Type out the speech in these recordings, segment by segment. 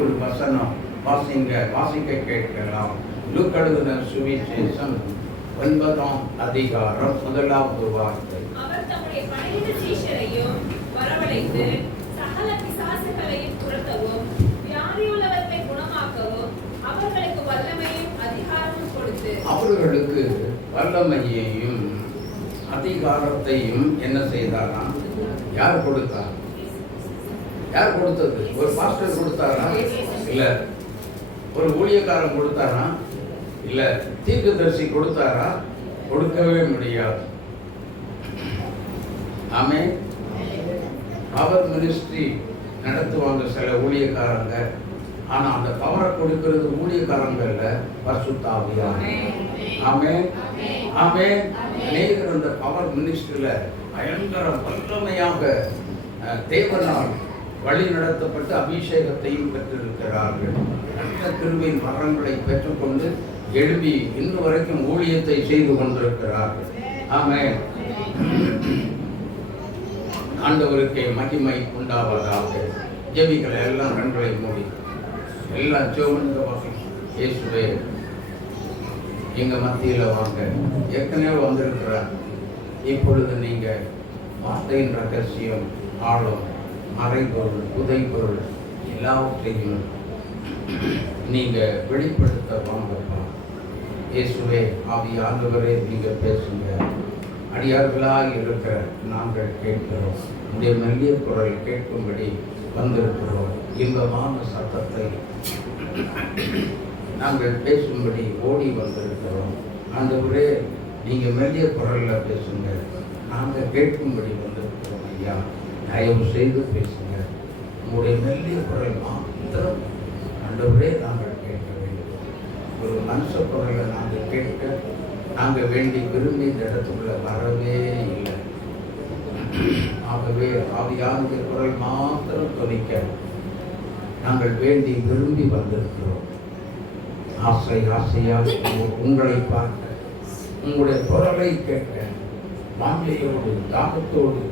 ஒரு வசனம் வாசிக்க கேட்கலாம். லூக்கா எழுதின சுவிசேஷம் 9ஆம் அதிகாரம் 1வது வார்த்தை. அவர் தம்முடைய 12 சீஷரையும் வரவழைத்து சகல பிசாசுகளையும் துரத்தவும் வியாதியுள்ளவர்களை குணமாக்கவும் அவர்களுக்கு வல்லமையும் அதிகாரமும் கொடுத்து அவர்களுக்கு வல்லமையையும் அதிகாரத்தையும் என்ன செய்தாராம்? யார் கொடுத்தார்? யார் கொடுத்தது? ஒரு பாஸ்டர் கொடுத்தாரா? இல்ல. ஒரு ஊழியக்காரன் கொடுத்தாரா? இல்ல. தீர்க்கதரிசி கொடுத்தாரா? கொடுக்கவே முடியாது. ஆமென். பவர் மினிஸ்ட்ரி நடத்துவாங்க சில ஊழியக்காரங்க. ஆனா அந்த பவரை கொடுக்கிறது ஊழியக்காரங்க இல்ல, பரிசுத்த ஆவியானவர். ஆமென் ஆமென். அநேகர் அந்த பவர் மினிஸ்ட்ரியில பயங்கர வல்லமையாக தேவனால் வழி நடத்தப்பட்டு அபிஷேகத்தையும் பெற்றிருக்கிறார்கள். நல்ல கிருபையின் வரங்களை பெற்றுக்கொண்டு எழுப்பி இன்னும் வரைக்கும் ஊழியத்தை செய்து கொண்டிருக்கிறார்கள். ஆமென். ஆண்டவருக்கு மகிமை உண்டாவதாக. ஜெபிகளை எல்லாம் கண்களை மூடி எல்லாம் ஜெபம். இயேசுவே எங்க மத்தியில வாங்க. ஏற்கனவே வந்திருக்கிறார். இப்பொழுது நீங்க வார்த்தையின் ரகசியம், ஆழம், மறைபொருள், புதைபொருள் எல்லாவற்றையும் நீங்க வெளிப்படுத்த வாங்கப்பா. இயேசுவே ஆவியானவரே நீங்க பேசுங்க. அடியார்களாக இருக்கிற நாங்கள் கேட்கிறோம். உடைய மெல்லிய குரல் கேட்கும்படி வந்திருக்கிறோம். இன்பமான சத்தத்தை நாங்கள் பேசும்படி ஓடி வந்திருக்கிறோம். ஆண்டவரே நீங்க மெல்லிய குரல்ல பேசுங்க. நாங்கள் கேட்கும்படி வந்திருக்கிறோம். ஐயா தயவு செய்து பேசுங்க. உங்களுடைய மெல்லிய குரல் மாத்திரம் ஆண்டவரே நாங்கள் கேட்க வேண்டும். ஒரு மனுஷ குரலை நாங்கள் கேட்க நாங்கள் வேண்டி விரும்பி இந்த இடத்துக்குள்ள வரவே இல்லை. ஆகவே ஆவியானுடைய குரல் மாத்திரம் துணிக்க நாங்கள் வேண்டி விரும்பி வந்திருக்கிறோம். ஆசையாக உங்களை பார்க்க, உங்களுடைய குரலை கேட்க வாஞ்சையோடு தாகத்தோடு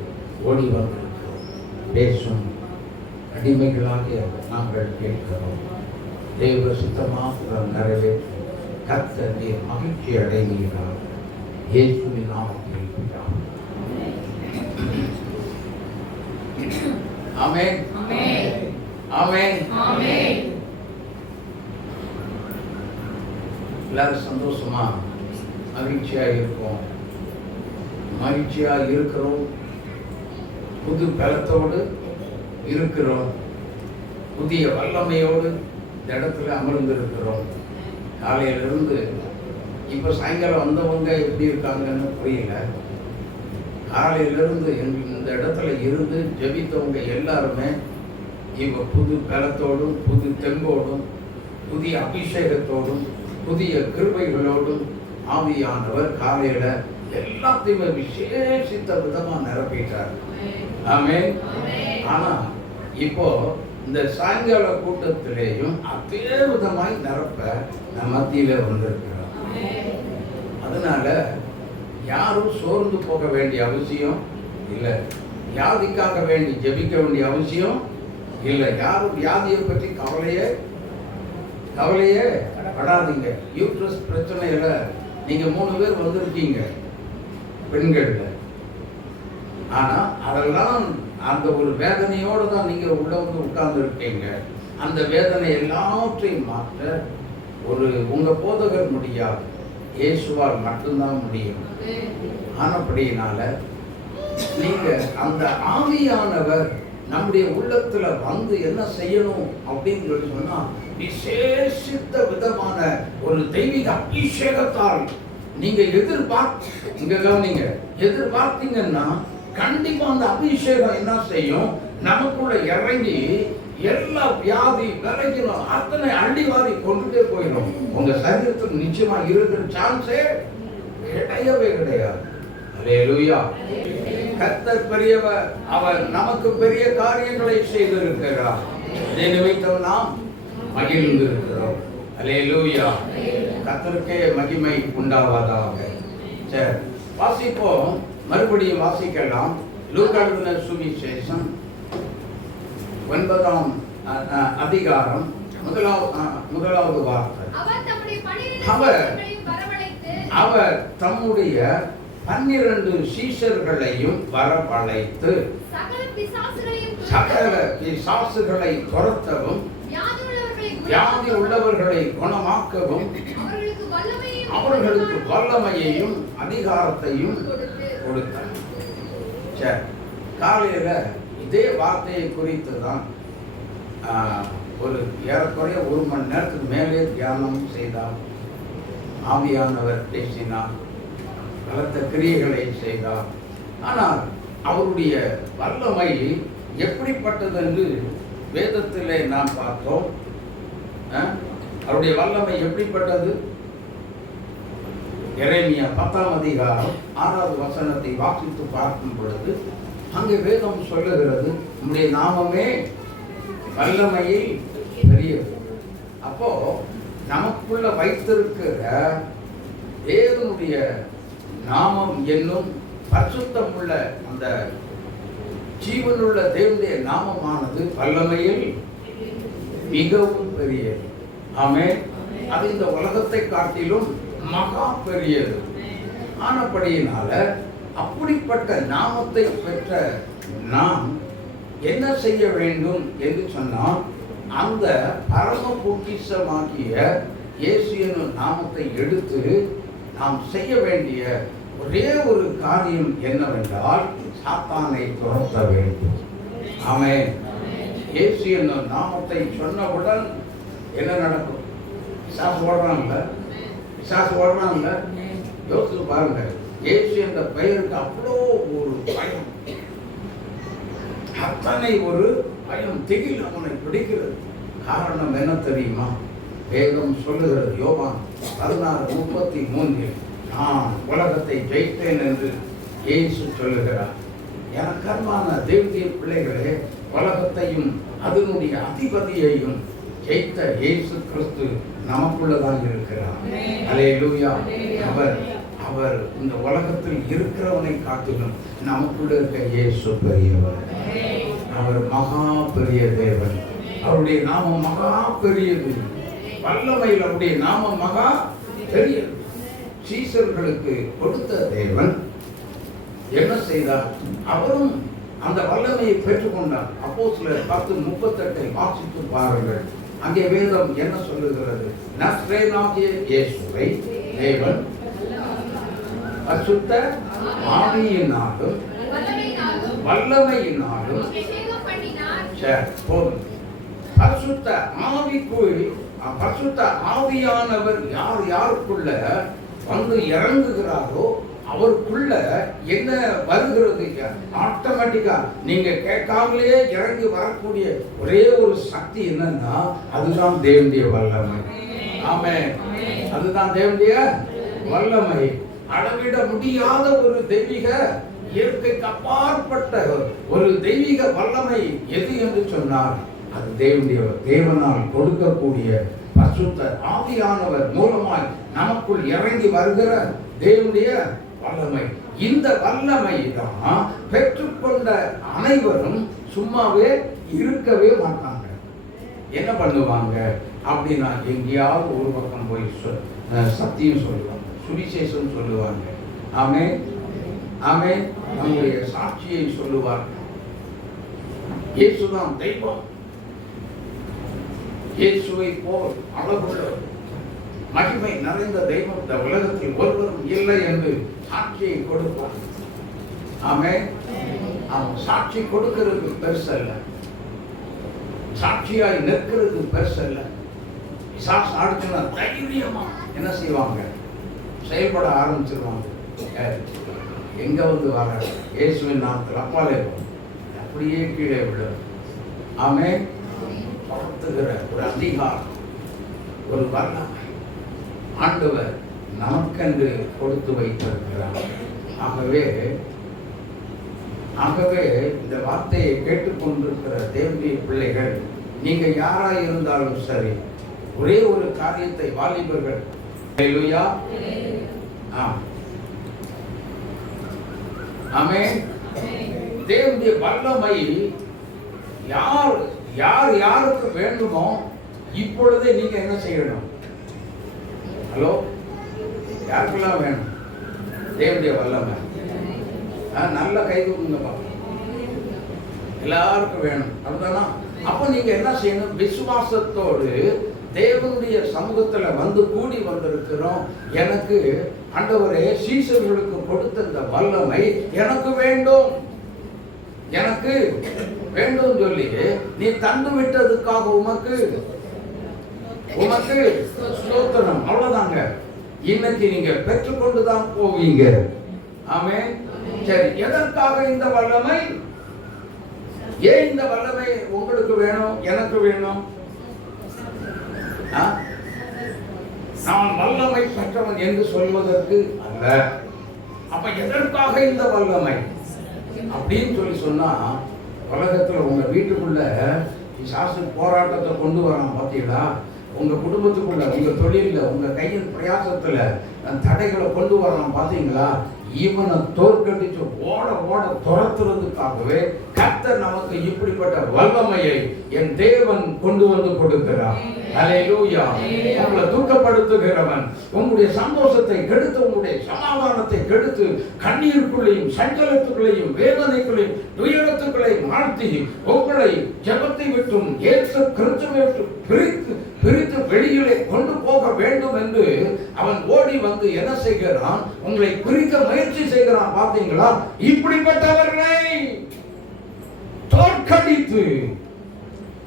ஓடி வந்திருக்கிறோம். பேசும் அடிமைகளாகிய நாங்கள் கேட்கிறோம். தேவ சுத்தமாக நிறைவேற்ற கர்த்தர் நீர் மகிழ்ச்சி அடைகிறார். இயேசுவின் நாமத்தில் பிதாவே. ஆமென் ஆமென் ஆமென். எல்லாரும் சந்தோஷமா மகிழ்ச்சியா இருக்கோம். மகிழ்ச்சியா இருக்கிறோம். புது பலத்தோடு இருக்கிறோம். புதிய வல்லமையோடு இந்த இடத்துல அமர்ந்திருக்கிறோம். காலையிலிருந்து இப்போ சாயங்காலம் வந்தவங்க எப்படி இருக்காங்கன்னு புரியல. காலையிலிருந்து இந்த இடத்துல இருந்து ஜெபித்தவங்க எல்லாருமே இப்போ புது பலத்தோடும் புது தெம்போடும் புதிய அபிஷேகத்தோடும் புதிய கிருபைகளோடும் ஆவியானவர் காலையில எல்லாத்தையுமே விசேஷித்த விதமா நிரப்பிட்டார். ஆமென். ஆனா இப்போ இந்த சாயங்கால கூட்டத்திலேயும் அதே விதமாய் நிரப்ப நம் மத்தியில வந்திருக்கிறோம். அதனால யாரும் சோர்ந்து போக வேண்டிய அவசியம் இல்லை. வியாதிக்காக வேண்டி ஜெபிக்க வேண்டிய அவசியம் இல்லை. யாரும் வியாதியை பற்றி கவலையே படாதீங்க. யூட்ரஸ் பிரச்சனையில நீங்க 3 பேர் வந்திருக்கீங்க பெண்கள்ல. ஆனா அதெல்லாம் அந்த ஒரு வேதனையோடு தான் நீங்க உள்ள வந்து உட்கார்ந்து இருக்கீங்க. அந்த வேதனை எல்லாவற்றையும் மாற்ற ஒரு உங்க போதகர் முடியாது, இயேசுவால் மட்டும்தான் முடியும். ஆனபடியினால நீங்க அந்த ஆவியானவர் நம்முடைய உள்ளத்துல வந்து என்ன செய்யணும் அப்படின்னு சொல்லி சொன்னா, விசேஷித்த விதமான ஒரு தெய்வீக அபிஷேகத்தால் நீங்க எதிர்பார்த்தீங்கன்னா கண்டிப்பா அந்த அபிஷேகம் என்ன செய்யும்? நமக்குள்ள இறங்கி எல்லா வியாதி விலகினும் அத்தனை அடிவாரி கொண்டுட்டே போயிடும். உங்க சரீரத்துக்கு நிச்சயமா இருக்கிற சான்ஸே கிடையவே கிடையாது. அல்லேலூயா. கர்த்தர் பெரியவர். அவர் நமக்கு பெரிய காரியங்களை செய்திருக்கிறார். இதை நிமித்தம் நாம் மகிழ்ந்திருக்கிறோம். அல்லேலூயா. கர்த்தருக்கே மகிமை உண்டாவதாக. சரி, வாசிப்போம். மறுபடியும் வாசிக்கலாம். லூக்கா எழுதின சுவிசேஷம் 9ஆம் அதிகாரம் முதலாவது வார்த்தை. அவர் தம்முடைய 12 சீஷர்களையும் வரவழைத்து சகல பிசாசுகளை துரத்தவும் வியாதி உள்ளவர்களை குணமாக்கவும் அவர்களுக்கு வல்லமையையும் அதிகாரத்தையும் கொடுத்தார். சரி, காலையில இதே வார்த்தையை குறித்து தான் ஒரு ஏறக்குறைய 1 மணி நேரத்துக்கு மேலே தியானம் செய்தார். ஆவியானவர் பேசினார், பலத்த கிரியைகளை செய்தார். ஆனால் அவருடைய வல்லமை எப்படிப்பட்டது என்று வேதத்திலே நாம் பார்த்தோம். அவருடைய வல்லமை எப்படிப்பட்டது? எரேமியா 10ஆம் அதிகாரம் 6வது வசனத்தை வாசித்து பார்க்கும் பொழுது அங்கே வேதம் சொல்லுகிறது, உம்முடைய நாமமே வல்லமையை பெரியது. அப்போ நமக்குள்ள வைத்திருக்கிற தேவனுடைய நாமம் என்னும் பரிசுத்தம் உள்ள அந்த ஜீவனுள்ள தேவனுடைய நாமமானது வல்லமையில் மிகவும் பெரியது. ஆமென். அது இந்த உலகத்தை காட்டிலும் மகா பெரியது. ஆனபடியினால அப்படிப்பட்ட நாமத்தை பெற்ற நாம் என்ன செய்ய வேண்டும் என்று சொன்னால், அந்த பரம பொக்கிஷமாகிய இயேசு என்னும் நாமத்தை எடுத்து நாம் செய்ய வேண்டிய ஒரே ஒரு காரியம் என்னவென்றால் சாத்தானை துரத்த வேண்டும். ஆமென். இயேசு என்னும் நாமத்தை சொன்னவுடன் என்ன நடக்கும்? பிசாசு ஓடுறான்ல. யோசித்து பாருங்க, இயேசு என்ற பெயருக்கு அவ்வளோ ஒரு பயம், அத்தனை ஒரு பயம், திகில் அவனை பிடிக்கிறது. காரணம் என்ன தெரியுமா? வேதம் சொல்லுகிறது, யோவான் 16:33, நான் உலகத்தை ஜெயித்தேன் என்று இயேசு சொல்லுகிறார். எனக்கன்பான தேவனுடைய பிள்ளைகளே, உலகத்தையும் அதனுடைய அதிபதியையும் ஜெயித்த இயேசு கிறிஸ்து நமக்குள்ளதான் இருக்கிறார். அல்லேலூயா. அவர் இந்த உலகத்தில் இருக்கிறவனை காட்டிலும் நமக்குள்ள இருக்க இயேசு பெரியவர். அவர் மகா பெரிய தேவன். அவருடைய நாமம் மகா பெரியது. வல்லமையில் அவருடைய நாமம் மகா பெரியது. சீசர்களுக்கு கொடுத்த தேவன் என்ன செய்தார்? அவரும் அந்த வல்லமையை பெற்றுக்கொண்டார். அப்போஸ்தலர் 10:38 வாசித்து பாருங்கள். அங்கே வேதம் என்ன சொல்லுகிறது? நஸ்ரேனாகிய இயேசுவை தேவன் பரிசுத்த ஆவியினாலும் வல்லமையினாலும் பரிசுத்த ஆவியானவர் யாருக்குள்ள வந்து இறங்குகிறாரோ அவருக்குள்ள என்ன வருகிறது? ஆட்டோமேட்டிக்கா நீங்க கேட்காமலே இறங்கி வரக்கூடிய ஒரே ஒரு சக்தி என்னன்னா அதுதான் தேவனுடைய வல்லமை. ஆமென். அதுதான் தேவனுடைய வல்லமை. அளவிட முடியாத ஒரு தெய்வீக, இயற்கைக்கு அப்பாற்பட்ட ஒரு தெய்வீக வல்லமை எது என்று சொன்னால் அது தேவனால் கொடுக்கக்கூடிய பரிசுத்த ஆவியானவர் மூலமாய் நமக்குள் இறங்கி வருகிற தேவனுடைய வல்லமை. இந்த வல்லமை தான் பெற்றுக்கொண்ட அனைவரும் சும்மாவே இருக்கவே மாட்டாங்க. என்ன பண்ணுவாங்க அப்படின்னா, எங்கேயாவது ஒரு பக்கம் போய் சத்தியம் சொல்லுவாங்க, சுவிசேஷம் சொல்லுவாங்க. ஆமென். ஆமென். நம்முடைய சாட்சியை சொல்லுவார்கள். இயேசுதான் தெய்வம். இயேசுவை போல் அளவுள்ள மகிமை நிறைந்த தெய்வம் இந்த உலகத்தில் ஒருவரும் இல்லை என்று சாட்சியை கொடுப்பார். ஆமென். அவன் சாட்சி கொடுக்கிறது பெருசல்ல, சாட்சியாய் நிற்கிறது பெருசல்ல. பிசாசு ஆடுச்சுன்னா தைரியமா என்ன செய்வாங்க? செயல்பட ஆரம்பிச்சிருவாங்க. எங்க வந்து வர இயேசுவின் நாமத்தில் அப்பாலே அப்படியே கீழே விடும். ஆமென். படுத்துகிற ஒரு அதிகாரம், ஒரு வல்லமை ஆண்டவர் நமக்கென்று கொடுத்து வைத்திருக்கிறார். ஆகவே இந்த வார்த்தையை கேட்டுக்கொண்டிருக்கிற தேவனுடைய பிள்ளைகள், நீங்க யாராய் இருந்தாலும் சரி, ஒரே ஒரு காரியத்தை வாலிபர்கள், அல்லேலூயா, ஆமென், தேவனுடைய வல்லமை யார் யாருக்கு வேண்டுமோ இப்பொழுதே நீங்க என்ன செய்யணும்? ஹலோ, யாருக்கெல்லாம் வேணும் தேவனுடைய வல்லமை? நல்ல கை தூக்குங்கப்பா. எல்லாருக்கும் வேணும், அப்படிதானா? அப்ப நீங்க என்ன செய்யணும்? விசுவாசத்தோடு தேவனுடைய சமூகத்துல வந்து கூடி வந்திருக்கிறோம். எனக்கு ஆண்டவரே சீசர்களுக்கு கொடுத்த இந்த வல்லமை எனக்கு வேண்டும், எனக்கு வேண்டும் சொல்லி நீ தந்து விட்டதுக்காக உமக்கு ஸ்தோத்திரம். அவ்வளவுதாங்க. இன்னைக்கு நீங்க பெற்றுக்கொண்டுதான் போவீங்க. ஆமென். சரி, எதற்காக இந்த வல்லமை? ஏன் இந்த வல்லமை உங்களுக்கு வேணும், எனக்கு வேணும்? நான் வல்லமை பெற்றவன் என்று சொல்வதற்கு அல்ல. அப்ப எதற்காக இந்த வல்லமை அப்படின்னு சொல்லி சொன்னா, உலகத்துல உங்க வீட்டுக்குள்ள பிசாசு போராட்டத்தை கொண்டு வரான் பாத்தீங்களா? உங்க குடும்பத்துக்குள்ள, உங்க தொழில, உங்க கையின் பிரயாசத்துல தடைகளை கொண்டு வரான் பாத்தீங்களா? இவனை தோற்கடிச்சு ஓட ஓட துரத்துறதுக்காகவே கர்த்தர் நமக்கு இப்படிப்பட்ட வல்லமையை என் தேவன் கொண்டு வந்து கொடுக்கிறார். அல்லேலூயா. உங்களை துக்கப்படுத்துகிறவன், உங்களுடைய சந்தோஷத்தை கெடுத்து, உங்களுடைய சமாதானத்தை கெடுத்து, கண்ணீருக்குள்ளேயும் சஞ்சலத்துக்குள்ளேயும் வேதனைக்குள்ளேயும் துயரத்துக்குள்ளேயும் மாற்றி உங்களை ஜெபத்தை விட்டும் இயேசு கிறிஸ்துவை விட்டு பிரித்து வெளியிலே கொண்டு போக வேண்டும் என்று அவன் ஓடி வந்து என்ன செய்கிறான்? உங்களை பிரிக்க முயற்சி செய்கிறான். பார்த்தீங்களா? இப்படிப்பட்டவர்களை தோற்கடித்து,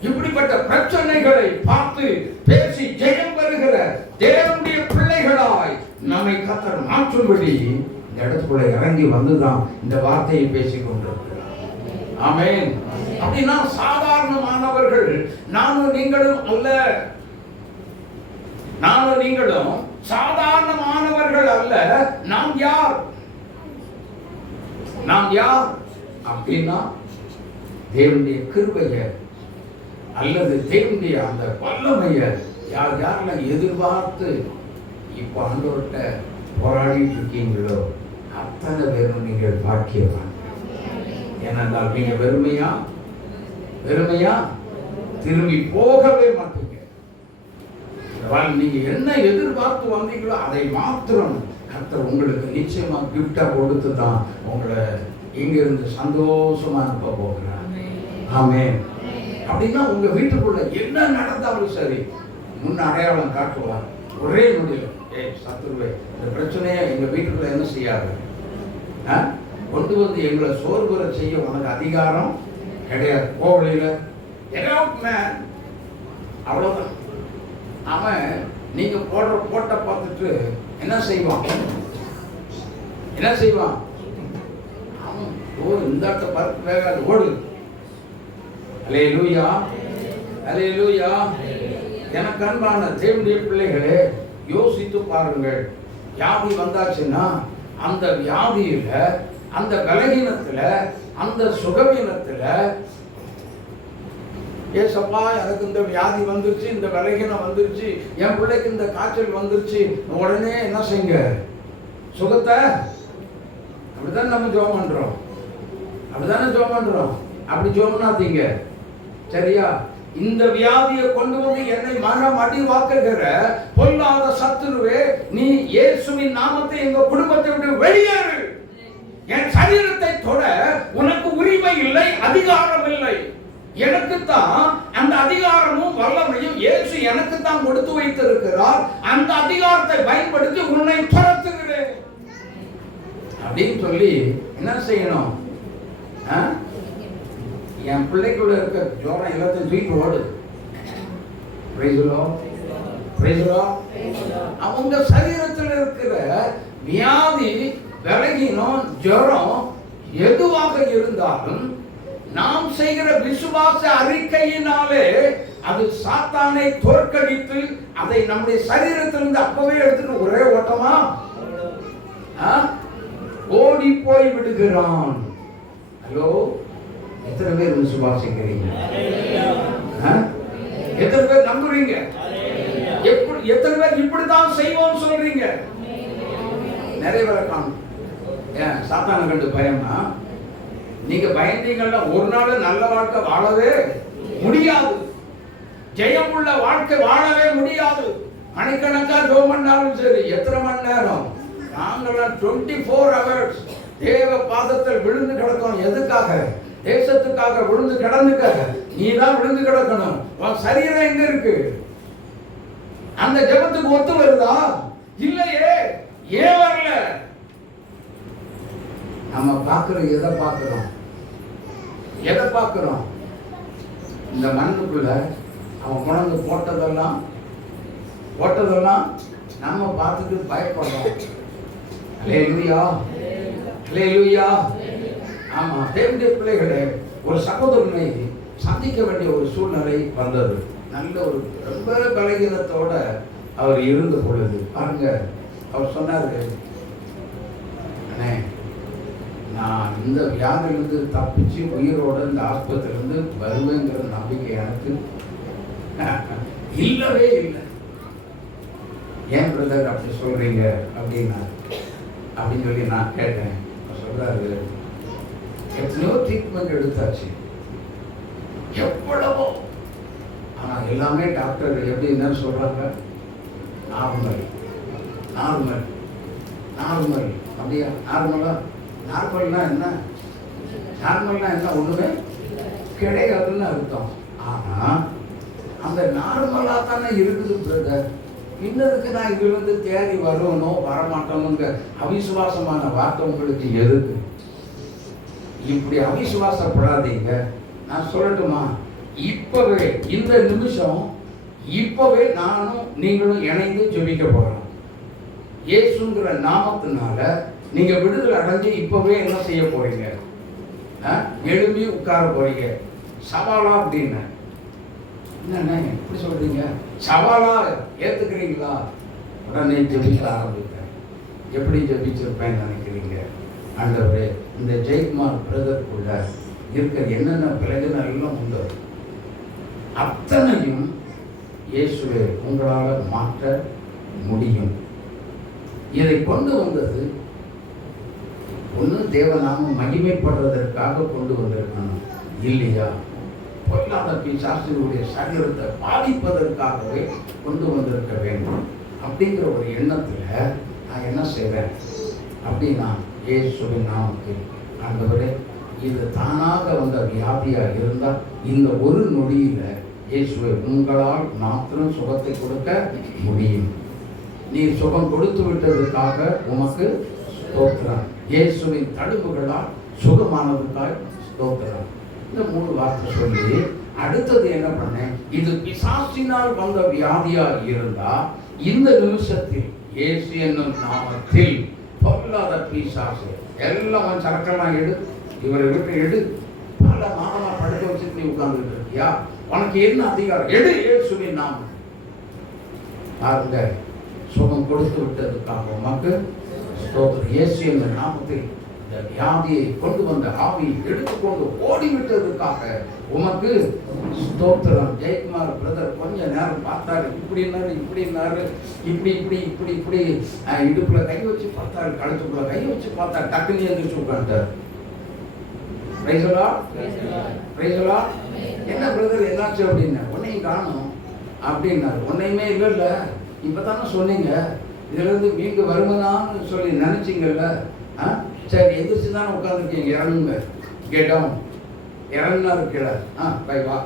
இப்படிப்பட்ட பிரச்சனைகளை பார்த்து பேசி ஜெயம் பெறுகிற தேவனுடைய பிள்ளைகளாய் நம்மை கர்த்தர் மாற்றும்படி இந்த இடத்துக்குள்ள இறங்கி வந்துதான் இந்த வார்த்தையை பேசிக் கொண்டிருக்கிறார். ஆமென். அப்படின்னா சாதாரணமானவர்கள் நானும் நீங்களும் அல்ல. நானும் நீங்களும் சாதாரணமானவர்கள் அல்ல. நாம் யார்? நாம் யார் அப்படின்னா தேவனுடைய கிருபையை அல்லது தேவனுடைய அந்த வல்லமையை யார் யாரெல்லாம் எதிர்பார்த்து இப்ப ஆண்டவர்கிட்ட போராடிட்டு இருக்கீங்களோ அத்தனை பேரும் நீங்கள் பாக்கியவான். ஏனென்றால் நீங்க வெறுமையா திரும்பி போகவே மாட்டீங்க. நீங்க என்ன எதிர்பார்த்து வந்தீங்களோ அதை மாத்திரம் கர்த்தர் உங்களுக்கு நிச்சயமா கிஃப்டா கொடுத்து தான் உங்களை இங்கிருந்து சந்தோஷமா அனுப்ப போகிறார். ஆமென். அப்படின்னா உங்க வீட்டுக்குள்ள என்ன நடந்தாலும் சரி முன்ன அடையாளம் காட்டுவார். ஒரே நொடியில், சத்துருவே இந்த பிரச்சனையை எங்க வீட்டுக்குள்ள என்ன செய்யாது, கொண்டு வந்து எங்களை சோர்வுற செய்ய உனக்கு அதிகாரம் கிடையாது. கோவில அவ்வளவுதான். அவன் நீங்க போட்ட பார்த்துட்டு என்ன செய்வான்? அவன் இந்த பார்த்து வேகாது, ஓடு. அல்லேலூயா, அல்லேலூயா. எனக்கு அன்பான தேவனுடைய பிள்ளைகளே, யோசித்து பாருங்கள். வியாதி வந்தாச்சுன்னா அந்த வியாதியில, அந்த பலகீனத்துல, அந்த சுகவீனத்துல, ஏசப்பா எனக்கு இந்த வியாதி வந்துருச்சு, இந்த பலகீனம் வந்துருச்சு, என் பிள்ளைக்கு இந்த காய்ச்சல் வந்துருச்சு, உடனே என்ன செய்யுங்க? சுகத்தை. அப்படிதான் நம்ம ஜெபம் பண்றோம். அப்படிதானே ஜெபம் பண்றோம். அப்படி ஜெபம் பண்ணாதீங்க, சரியா? இந்த வியாதியை கொண்டு வந்து என்னை மனம் அடிவாக்குகிற பொல்லாத சத்துருவே, நீ இயேசுவின் நாமத்தை எங்க குடும்பத்தை விட்டு வெளியேறு. என் சரீரத்தை தொட உனக்கு உரிமை இல்லை, அதிகாரம் இல்லை. எனக்கு தான் அந்த அதிகாரமும் வல்லமையும் இயேசு எனக்கு தான் கொடுத்து வைத்திருக்கிறார். அந்த அதிகாரத்தை பயன்படுத்தி உன்னை துரத்துகிறேன் அப்படின்னு சொல்லி என்ன செய்யணும்? என் பிள்ளைக்குள்ள இருக்க ஜோரம் எல்லாத்தையும் தூக்கி ஓடு. அவங்க சரீரத்தில் இருக்கிற வியாதி, விலகினம், ஜுரம் எதுவாக இருந்தாலும் நாம் செய்கிற விசுவாச அறிக்கையினாலே அது சாத்தானை தோற்கடித்து அதை நம்முடைய சரீரத்திலிருந்து அப்பவே எடுத்துட்டு ஒரே ஓட்டமா ஓடி போய் விடுகிறான். ஹலோ, எத்தனை பேர் விசுவாசிக்கிறீங்க? எத்தனை பேர் நம்புறீங்க? எத்தனை பேர் இப்படித்தான் செய்வோம் சொல்றீங்க? நிறைய பேர் காணும். சாத்தானை கண்டு பயமா? நீங்க பயந்தீங்கன்னா ஒரு நாள் நல்ல வாழ்க்கை வாழவே முடியாது. ஜெயமுள்ள வாழ்க்கை வாழவே முடியாது. மணிக்கணக்கா ஜெபம் பண்ணாலும் சரி, எத்தனை மணி நேரம் நாங்களாம் 24 hours தேவ பாதத்தில் விழுந்து கிடக்கணும். எதுக்காக? தேசத்துக்காக விழுந்து கிடந்துக்க. நீ தான் விழுந்து கிடக்கணும். உன் சரீரம் எங்க இருக்கு? அந்த ஜெபத்துக்கு ஒத்து வருதா? இல்லையே. ஏன் வரல? நம்ம பார்க்கிறோம். எதை பார்க்கிறோம்? எதை பார்க்கிறோம்? இந்த மண்ணுக்குள்ள அவன் கொண்டு போட்டதெல்லாம் நம்ம பார்த்துட்டு பயப்படுறோம். அல்லேலூயா, அல்லேலூயா. ஆமா, தேவனுடைய பிள்ளைகளே, ஒரு சகோதரனை சந்திக்க வேண்டிய ஒரு சூழ்நிலை வந்தது. நல்ல ஒரு ரொம்ப பலகீனத்தோட அவர் இருந்த பொழுது பாருங்க, அவர் சொன்னாரு, அண்ணே, நான் இந்த வியாதிலிருந்து தப்பிச்சு உயிரோட இந்த ஆஸ்பத்திரியிலிருந்து வருவேங்கிற நம்பிக்கை எனக்கு இல்லவே இல்லை. ஏன் பிரதர் அப்படி சொல்றீங்க அப்படின்னு சொல்லி நான் கேட்டேன். சொல்றாரு, எத்தனையோ ட்ரீட்மெண்ட் எடுத்தாச்சு, எவ்வளவோ, ஆனா எல்லாமே டாக்டர் எப்படி என்ன சொல்றாங்க? நார்மல். அப்படியா? நார்மல்னா என்ன? ஒண்ணுமே கிடையாதுன்னு அர்த்தம். ஆனா அந்த நார்மலா தானே இருக்குது பிரதர். இன்னதுக்கு நான் இதுல இருந்து தேடி வரணும் வரமாட்டோம்ங்க அவிசுவாசமான வார்த்தை உங்களுக்கு எதுக்கு? இப்படி அவிசுவாசப்படாதீங்க. நான் சொல்லட்டுமா? இப்பவே இந்த நிமிஷம் இப்பவே நானும் நீங்களும் இணைந்து ஜெபிக்க போறோம். இயேசுங்கிற நாமத்தினால நீங்க விடுதலை அடைஞ்சு இப்பவே என்ன செய்ய போறீங்க? எழும்பி உட்கார போறீங்க. சவாலா அப்படின்னு என்ன இப்படி சொல்றீங்க? சவாலா ஏத்துக்கிறீங்களா? உடனே ஜெபிக்க ஆரம்பிப்பேன். எப்படி ஜெபிச்சிருப்பேன்னு நினைக்கிறீங்க? ஆண்டவரே, இந்த ஜெயக்குமார் பிரதருக்குள்ள இருக்க என்னென்ன பிள்ளைகள் எல்லாம் உண்டு, அத்தனையும் இயேசுவே உங்களால் மாற்ற முடியும். இதை கொண்டு வந்தது ஒன்று தேவநாமம் மகிமைப்படுறதற்காக கொண்டு வந்திருக்கணும் இல்லையா? பொல்லாத பிசாசுடைய சரீரத்தை பாதிப்பதற்காகவே கொண்டு வந்திருக்க வேண்டும் அப்படிங்கிற ஒரு எண்ணத்தில் நான் என்ன செய்வேன் அப்படின்னா, இயேசுவின் நாமத்தில் ஆண்டவரே, இது தானாக வந்த வியாதியாக இருந்தால் இந்த ஒரு நொடியில இயேசுவை உங்களால் மாத்திரம் சுகத்தை கொடுக்க முடியும். நீர் சுகம் கொடுத்து விட்டதுக்காக உமக்கு ஸ்தோத்திரம். இயேசுவின் தழும்புகளால் சுகமானதுக்காக ஸ்தோத்திரம். இந்த 3 வார்த்தை சொல்லி அடுத்தது என்ன பண்ணேன்? இது பிசாசினால் வந்த வியாதியா இருந்தா இந்த நிமிஷத்தில் இயேசு என்னும் நாமத்தில் பொல்லாத பிசாசு எல்லாம் சரக்கெல்லாம் எடு, இவரை விட்டு எடு. பல மாதமா படுக்க வச்சுட்டு நீ உட்கார்ந்துட்டு இருக்கியா? உனக்கு என்ன அதிகாரம்? எடு இயேசுவின் நாமம். பாருங்க, சுகம் கொடுத்து விட்டதுக்காக உமக்கு ஸ்தோத்திரம். இயேசு என்ற நாமத்தில் இந்த வியாதியை கொண்டு வந்த ஆவியை எடுத்துக்கொண்டு ஓடிவிட்டதுக்காக உமக்கு ஸ்தோத்திரம். ஜெயக்குமார் பிரதர் கொஞ்ச நேரம் பார்த்தாரு, இப்படி இடுப்புல கை வச்சு பார்த்தாரு, கழுத்துக்குள்ள கை வச்சு பார்த்தாரு, டக்குன்னு எந்திரிச்சு உட்கார்ந்தார். என்ன பிரதர் என்னாச்சு அப்படின்னா, உன்னையும் காணும் அப்படின்னாரு. உன்னையுமே இல்லைல்ல, இப்பதானே சொன்னீங்க இதுல இருந்து மீண்டு வருமனான்னு சொல்லி நினைச்சீங்கல்ல. சரி, எதிர்த்து தானே உட்காந்துருக்கீங்க, இறங்குங்க, கேட்டோம் இறங்குனா இருக்கல. பை வா.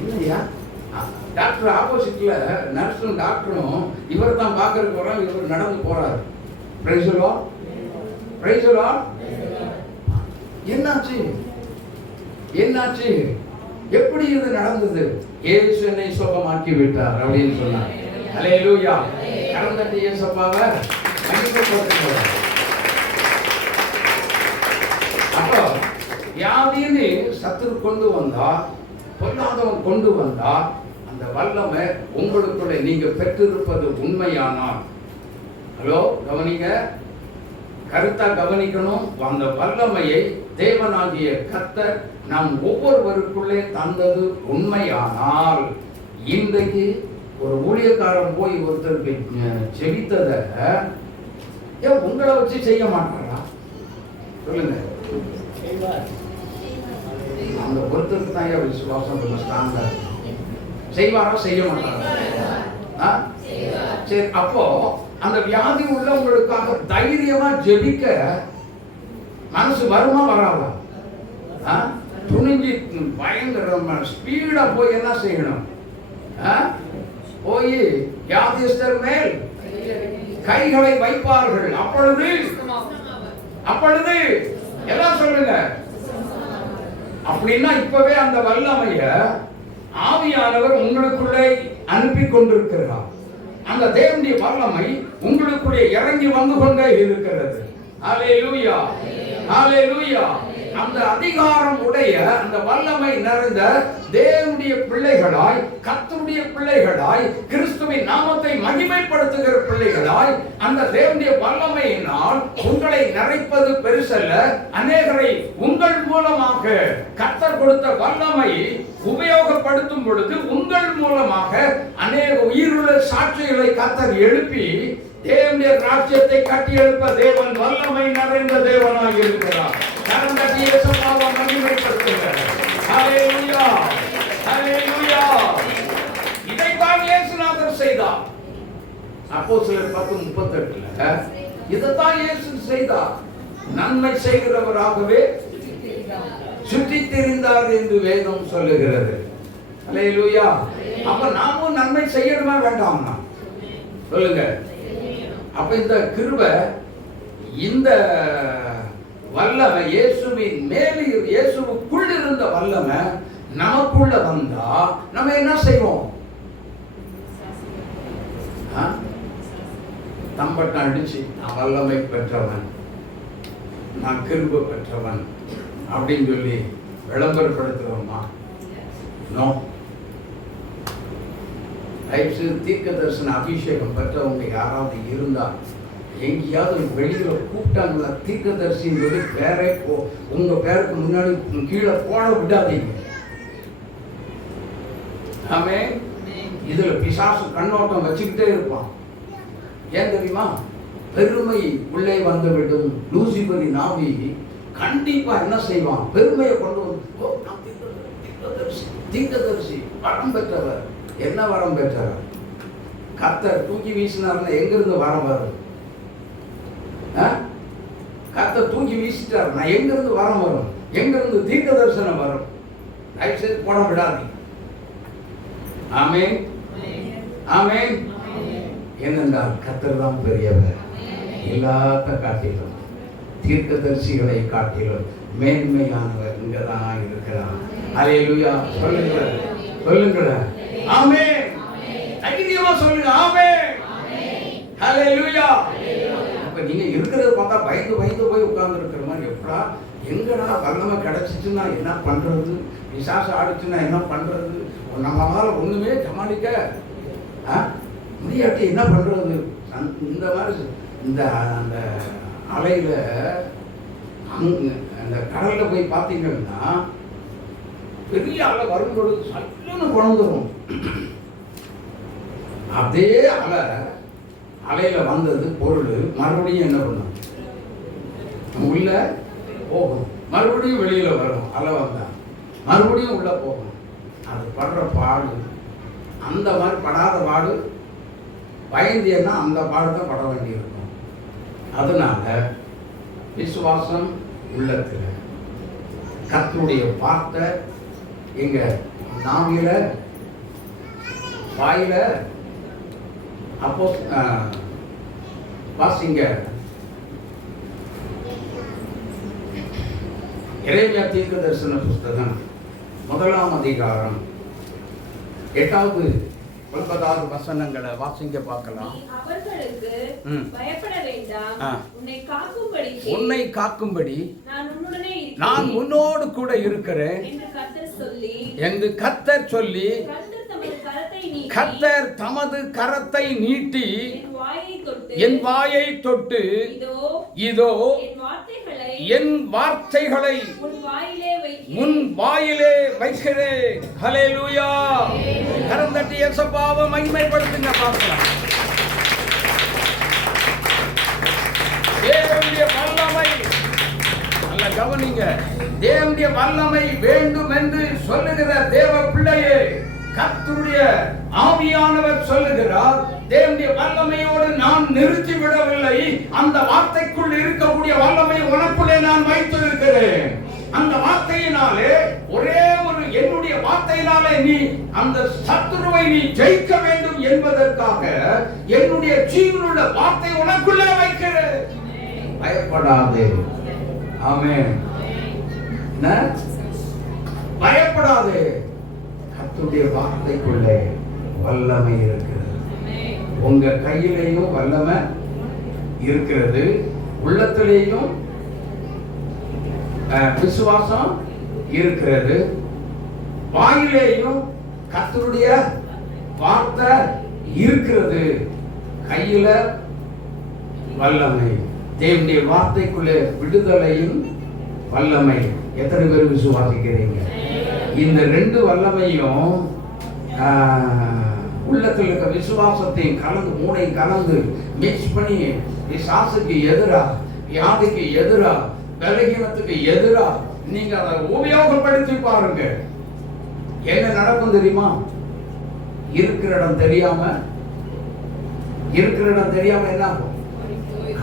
இல்லையா? டாக்டர் ஆப்போசிட்ல நர்ஸும் டாக்டரும் இவர் தான் பார்க்கறதுக்கு வரோம், இவர் நடந்து போறாரு. என்னாச்சு? எப்படி இது நடந்தது? இயேசு என்னை சுகமாக்கி விட்டார் அப்படின்னு சொன்னார். அல்லேலூயா. கலந்தட்டி இயேசுவாவை மகிமைப்படுத்துகிறார். அப்போ வியாதின்னு சத்துரு கொண்டு வந்தா, பொல்லாதவன் கொண்டு வந்தா, அந்த வல்லமை உங்களுக்குள்ள நீங்க பெற்றிருப்பது உண்மையானால், ஹலோ கவனிங்க, கருத்தா கவனிக்கணும். அந்த வல்லமையை தேவனாகிய கர்த்தர் நம் ஒவ்வொருவருக்குள்ளே தந்தது உண்மையானால், இன்றைக்கு ஒரு ஊழியக்காரன் போய் ஒருத்தருக்கு செபித்ததை உங்களை வச்சு செய்ய மாட்டாரா? சொல்லுங்க. அந்த ஒருத்தருக்கு தான் என் விசுவாசம் ரொம்ப ஸ்ட்ராங்கா இருக்கு. செய்வாரா செய்ய மாட்டாரா? சரி, அப்போ அந்த வியாதி உள்ளவங்களுக்காக தைரியமா ஜெபிக்க மனசு வருமா வராதா? துணிஞ்சு பயங்கர ஸ்பீடா போய் என்ன செய்யணும்? போய் வியாதிஸ்தர் மேல் கைகளை வைப்பார்கள். அப்பொழுது எல்லாம் சொல்லுங்க. அப்படின்னா இப்பவே அந்த வல்லமைய ஆவியானவர் உங்களுக்குள்ளே அனுப்பி கொண்டிருக்கிறார். அந்த தேவனுடைய வல்லமை உங்களுக்குள்ளே இறங்கி வந்து கொண்டே இருக்கிறது. ஹல்லேலூயா, ஹல்லேலூயா. அந்த அதிகாரம் உடைய அந்த வல்லமை நிறைந்த தேவனுடைய பிள்ளைகளாய், கர்த்தருடைய பிள்ளைகளாய், கிறிஸ்துவின் நாமத்தை மகிமைப்படுத்துகிற பிள்ளைகளாய் அந்த தேவனுடைய வல்லமையினால் உங்களை நிறைப்பது பெருசல்ல. அநேகரை உங்கள் மூலமாக கர்த்தர் கொடுத்த வல்லமை உபயோகப்படுத்தும் பொழுது உங்கள் மூலமாக அநேக உயிருள்ள சாட்சிகளை கர்த்தர் எழுப்பி தேவனுடைய ராஜ்யத்தை கட்டி எழுப்ப தேவன் வல்லமை நிறைந்த தேவனாய் இருக்கிறார். கரந்தட்டி இயேசுவை மகிமைப்படுத்துங்க. ஹல்லேலூயா, ஹல்லேலூயா. இதைத்தான் இயேசுநாதர் செய்தார். அப்போஸ்தலர் 10:38 இதைத்தான் இயேசு செய்தார். நன்மை செய்கிறவராகவே சுற்றித் திரிந்தார் என்று வேதம் சொல்லுகிறது. ஹல்லேலூயா. அப்ப நாமும் நன்மை செய்யணுமா வேண்டாமா? சொல்லுங்க. அப்ப இந்த கிருபை, இந்த வல்லமை இயேசுவின் மேல், இயேசுவுக்குள் இருந்த வல்லமை நமக்குள்ள வந்தா நம்ம என்ன செய்வோம்? தம்பட்டம் அடிச்சு நான் வல்லமை பெற்றவன், நான் கிருபை பெற்றவன் அப்படின்னு சொல்லி விளம்பரப்படுத்துறோமா? நோ. தீர்க்க தரிசன அபிஷேகம் பெற்றவங்க யாராவது இருந்தா எங்கேயாவது வெளியில கூப்பிட்டாங்களா தீர்க்கதரிசின்னு சொல்லி பேரே உங்க பேருக்கு முன்னாடி கீழே போட விடாதீங்க. ஆமே. இதுல பிசாசு கண்ணோட்டம் வச்சுக்கிட்டே இருப்பான். ஏன் தெரியுமா? பெருமை உள்ளே வந்துவிடும். லூசிபரி நாவி கண்டிப்பா என்ன செய்வான்? பெருமையை கொண்டு வந்து தீர்க்கதரிசி வரம் பெற்றவர். என்ன வரம் பெற்றவர்? கர்த்தர் தூக்கி வீசினார்னா எங்கிருந்து வரம் வரும்? கர்த்தர் தூக்கி வீசிட்டார், நான் எங்கிருந்து வரம் வரும்? எங்கிருந்து தீர்க்க தரிசனம் வரும்? தயவுசெய்து போட விடாதீங்க. ஆமென், ஆமென். ஏனென்றால் கர்த்தர் தான் பெரியவர். எல்லாத்த காட்டிலும் தீர்க்கதரிசிகளை காட்டிலும் மேன்மையானவர் இங்கதான் இருக்கிறார். ஹல்லேலூயா. சொல்லுங்க, சொல்லுங்க. ஆமென். தைரியமா சொல்லுங்க. ஆமென், ஹல்லேலூயா. அப்ப நீங்க இருக்கிறத பார்த்தா பயந்து பயந்து போய் உட்கார்ந்து இருக்கிற மாதிரி, எப்படா எங்கடா வல்லமை கிடைச்சிச்சுன்னா என்ன பண்றது, விசாச ஆடிச்சுன்னா என்ன பண்றது, நம்மளால ஒண்ணுமே சமாளிக்க முடியாட்டி என்ன பண்றது? இந்த மாதிரி இந்த அந்த அலையில அந்த கடல்ல போய் பார்த்தீங்கன்னா பெரிய அலை வரும்பொழுது சல்லுன்னு குழந்துரும். அதே அலையில வந்தது பொருள் மறுபடியும் என்ன பண்ணும்? உள்ள போகும், மறுபடியும் வெளியில வரும். அலை வந்தா மறுபடியும் உள்ள போகும். அது படுற பாடு, அந்த மாதிரி படாத பாடு பயந்தியன்னா அந்த பாடு தான் பட வேண்டியிருக்கும். அதனால விசுவாசம் உள்ளத்தில், கர்த்தருடைய வார்த்தை எங்க நாவில வாயில. அப்போ வாசிங்க எரேமியா தீர்க்க தரிசன புஸ்தகம் 1ஆம் அதிகாரம் 8வது 9வது வசனங்களை வாசிங்க பார்க்கலாம். அவர்களுக்கு பயப்பட வேண்டாம், உன்னை காக்கும்படி நான் உன்னோடு கூட இருக்கிறேன் என்று கர்த்தர் சொல்லி கர்த்தர் தமது கரத்தை நீட்டி என் வாயை தொட்டு இதோ என் வார்த்தைகளை உன் வாயிலே வைக்கிறேன். ஹல்லேலூயா. கரம் தட்டி இயேசுவை மகிமைப்படுத்துங்க பார்க்கலாம். தேவனுடைய வல்லமை, நல்ல கவனிங்க, தேவனுடைய வல்லமை வேண்டும் என்று சொல்லுகிற தேவ பிள்ளையே, கர்த்தருடைய ஆவியானவர் சொல்லுகிறார், தேவனுடைய வல்லமையோடு நான் நிறுத்தி விடவில்லை. அந்த வார்த்தைக்குள் இருக்கக்கூடிய வல்லமை உனக்குள்ளே நான் வைத்திருக்கிறேன். அந்த வார்த்தையினாலே, ஒரே ஒரு என்னுடைய வார்த்தையினாலே நீ அந்த சத்துருவை நீ ஜெயிக்க வேண்டும் என்பதற்காக என்னுடைய ஜீவனுள்ள வார்த்தை உனக்குள்ளே வைக்கிறேன். பயப்படாதே. ஆமென். பயப்படாதே. கர்த்தருடைய வார்த்தைக்குள்ளே வல்லமை இருக்கிறது. உங்க கையிலேயும் வல்லமை இருக்கிறது, உள்ளத்திலேயும் விசுவாசம் இருக்கிறது, வாயிலேயும் கர்த்தருடைய வார்த்தை இருக்கிறது, கையில வல்லமை. தேவனுடைய வார்த்தைக்குள்ளே விடுதலையும் வல்லமை. எத்தனை பேர் விசுவாசிக்கிறீங்க? இந்த ரெண்டு வல்லமையும் உள்ளத்தில் இருக்க விசுவாசத்தையும் கலந்து, மூளை கலந்து மிக்ஸ் பண்ணி பிசாசுக்கு எதிரா, வியாதிக்கு எதிரா, பலகீனத்துக்கு எதிரா நீங்க அதை உபயோகப்படுத்தி பாருங்க. என்ன நடக்கும் தெரியுமா? இருக்கிற இடம் தெரியாம என்ன ஆகும்?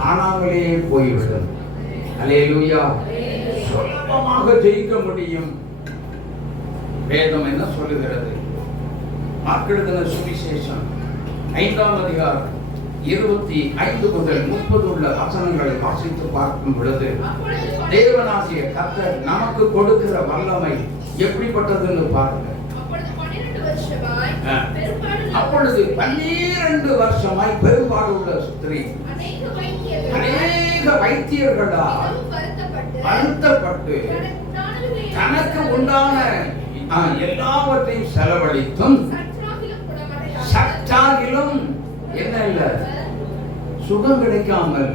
காணாமலே போய்விடும். அல்லேலூயா. சுலபமாக ஜெயிக்க முடியும். வேதம் என்ன சொல்லுகிறது? மார்க்கெழுதின சுவிசேஷம் 5ஆம் அதிகாரம் 25 முதல் 30 உள்ள வசனங்களை வாசித்து பார்க்கும் பொழுது, தேவனாகிய கர்த்தர் நமக்கு கொடுக்கிற வல்லமை எப்படிப்பட்டதுன்னு பாருங்க. அப்பொழுது 12 வருஷமாய் பெரும்பாடுள்ள ஸ்திரீ அநேக வைத்தியர்களால் வருத்தப்பட்டு தனக்கு உண்டான எல்லாவற்றையும் செலவழித்தும் சற்றாகிலும் என்ன இல்ல சுகம் கிடைக்காமல்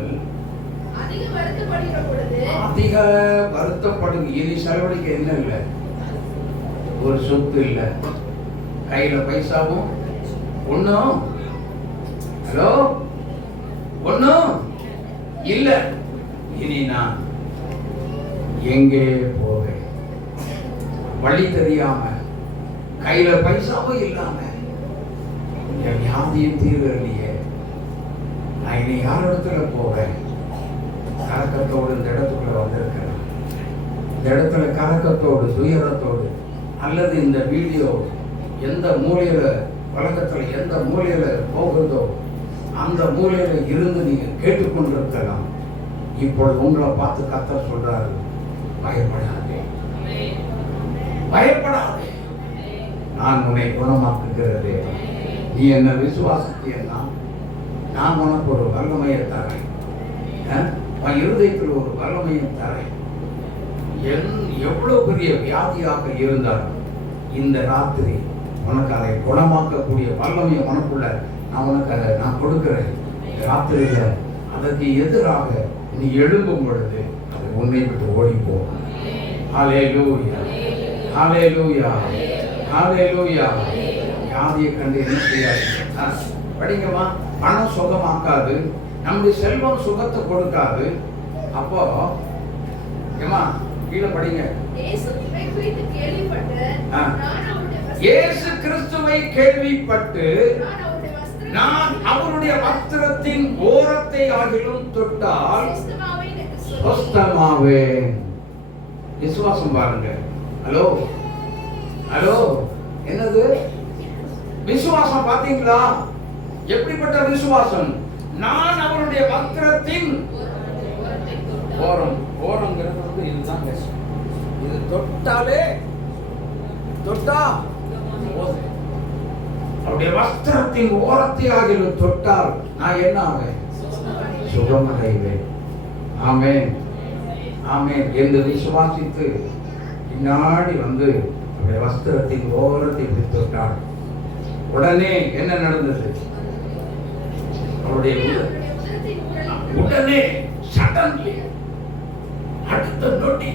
அதிக வருத்தப்படும். இனி செலவழிக்க என்ன இல்ல, ஒரு சொத்து இல்ல, கையில பைசாவும் ஒண்ணும் ஹலோ ஒண்ணும் இல்ல. இனி நான் எங்கே போவேன்? வழி தெரியாம, கையில பைசாவும் இல்லாம, என் வியாதியும் தீர்வில்லையே, நான் இனி யார் இடத்துல போவேன்? கலக்கத்தோடு இந்த இடத்துக்குள்ள வந்திருக்கிறேன். இந்த இடத்துல கலக்கத்தோடு, துயரத்தோடு, அல்லது இந்த வீடியோ எந்த மூலையில, உலகத்துல எந்த மூலையில போகிறதோ அந்த மூலையில இருந்து நீங்க கேட்டுக்கொண்டிருக்கலாம். இப்பொழுது உங்களை பார்த்து கர்த்தர் சொல்றாரு, பயப்படாதே, பயப்படாதே, நான் உன்னை குணமாக்குகிறதே. நீ என்ன விசுவாசித்தீன்னா நான் உனக்கு ஒரு வல்லமையை தரேன், உன் இருதயத்தில் ஒரு வல்லமையை தரேன். எவ்வளவு பெரிய வியாதியாக இருந்தாலும் இந்த ராத்திரி உனக்கு அதை குணமாக்கக்கூடிய வல்லமையை உனக்குள்ள நான் உனக்கு அதை நான் கொடுக்கிறேன். ராத்திரியில அதற்கு எதிராக நீ எழும்பும் பொழுது அது உன்னை விட்டு ஓடி போகும். ஹல்லேலூயா, ஹல்லேலூயா, ஹல்லேலூயா. வியாதியை கண்டு என்ன செய்யாது? படிங்கம்மா. பணம் சுகமாக்காது, நம்முடைய செல்வம் சுகத்தை கொடுக்காது. அப்போ ஏமா கீழே படிங்க. இயேசு கிறிஸ்துவை கேள்விப்பட்டு நான் அவருடைய வஸ்திரத்தின் ஓரத்தை ஆகிலும் தொட்டால் சொஸ்தமாவேன். விசுவாசம் பாருங்க. ஹலோ ஹலோ, என்னது விசுவாசம்? பாத்தீங்களா எப்படிப்பட்ட விசுவாசம்? நான் அவருடைய வஸ்திரத்தின் ஓரம், ஓரங்கிறது வந்து இதுதான். இது தொட்டாலே தொட்டா அவருடைய வஸ்திரத்தின் ஓரத்தை ஆகிலும் தொட்டால் நான் என்ன ஆவேன்? சுகமடைவேன். ஆமென், ஆமென் என்று விசுவாசித்து பின்னாடி வந்து அவருடைய வஸ்திரத்தின் ஓரத்தை தொட்டால் உடனே என்ன நடந்தது? அவருடைய உடனே சடன்லி அடுத்த நொடி,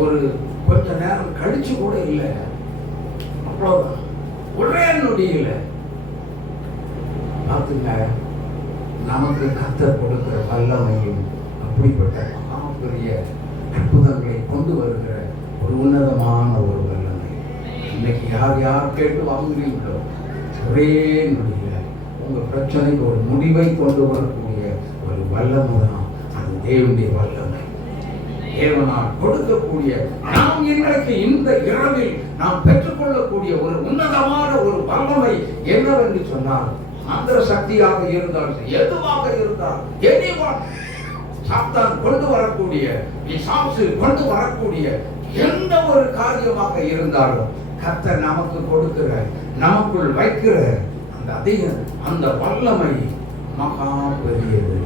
ஒரு கொஞ்ச நேரம் கழிச்சு கூட இல்லை, அவ்வளவுதான், ஒரே நொடியில் பார்த்துங்க. நமக்கு கர்த்தர் கொடுக்கிற வல்லமையும் அப்படிப்பட்ட பெரிய அற்புதங்களை கொண்டு வருகிற ஒரு உன்னதமான ஒரு வல்லமை. இன்னைக்கு யார் யார் கேட்டு வாங்குறீங்களோ ஒரே நொடியில உங்க பிரச்சனைக்கு ஒரு முடிவை கொண்டு வரக்கூடிய ஒரு வல்லமை தான் அது தேவனுடைய வல்லமை. தேவனால் கொடுக்கக்கூடிய நாம் இன்றைக்கு இந்த இரவில் நாம் பெற்றுக்கொள்ளக்கூடிய ஒரு உன்னதமான ஒரு வல்லமை என்னவென்று சொன்னால், மந்திர சக்தியாக இருந்தால் எதுவாக இருந்தால், சாத்தான் கொண்டு வரக்கூடிய, பிசாசு கொண்டு வரக்கூடிய எந்த ஒரு காரியமாக இருந்தாலும் கர்த்தர் நமக்கு கொடுக்கிற, நமக்குள் வைக்கிற அந்த வல்லமை மகா பெரியது.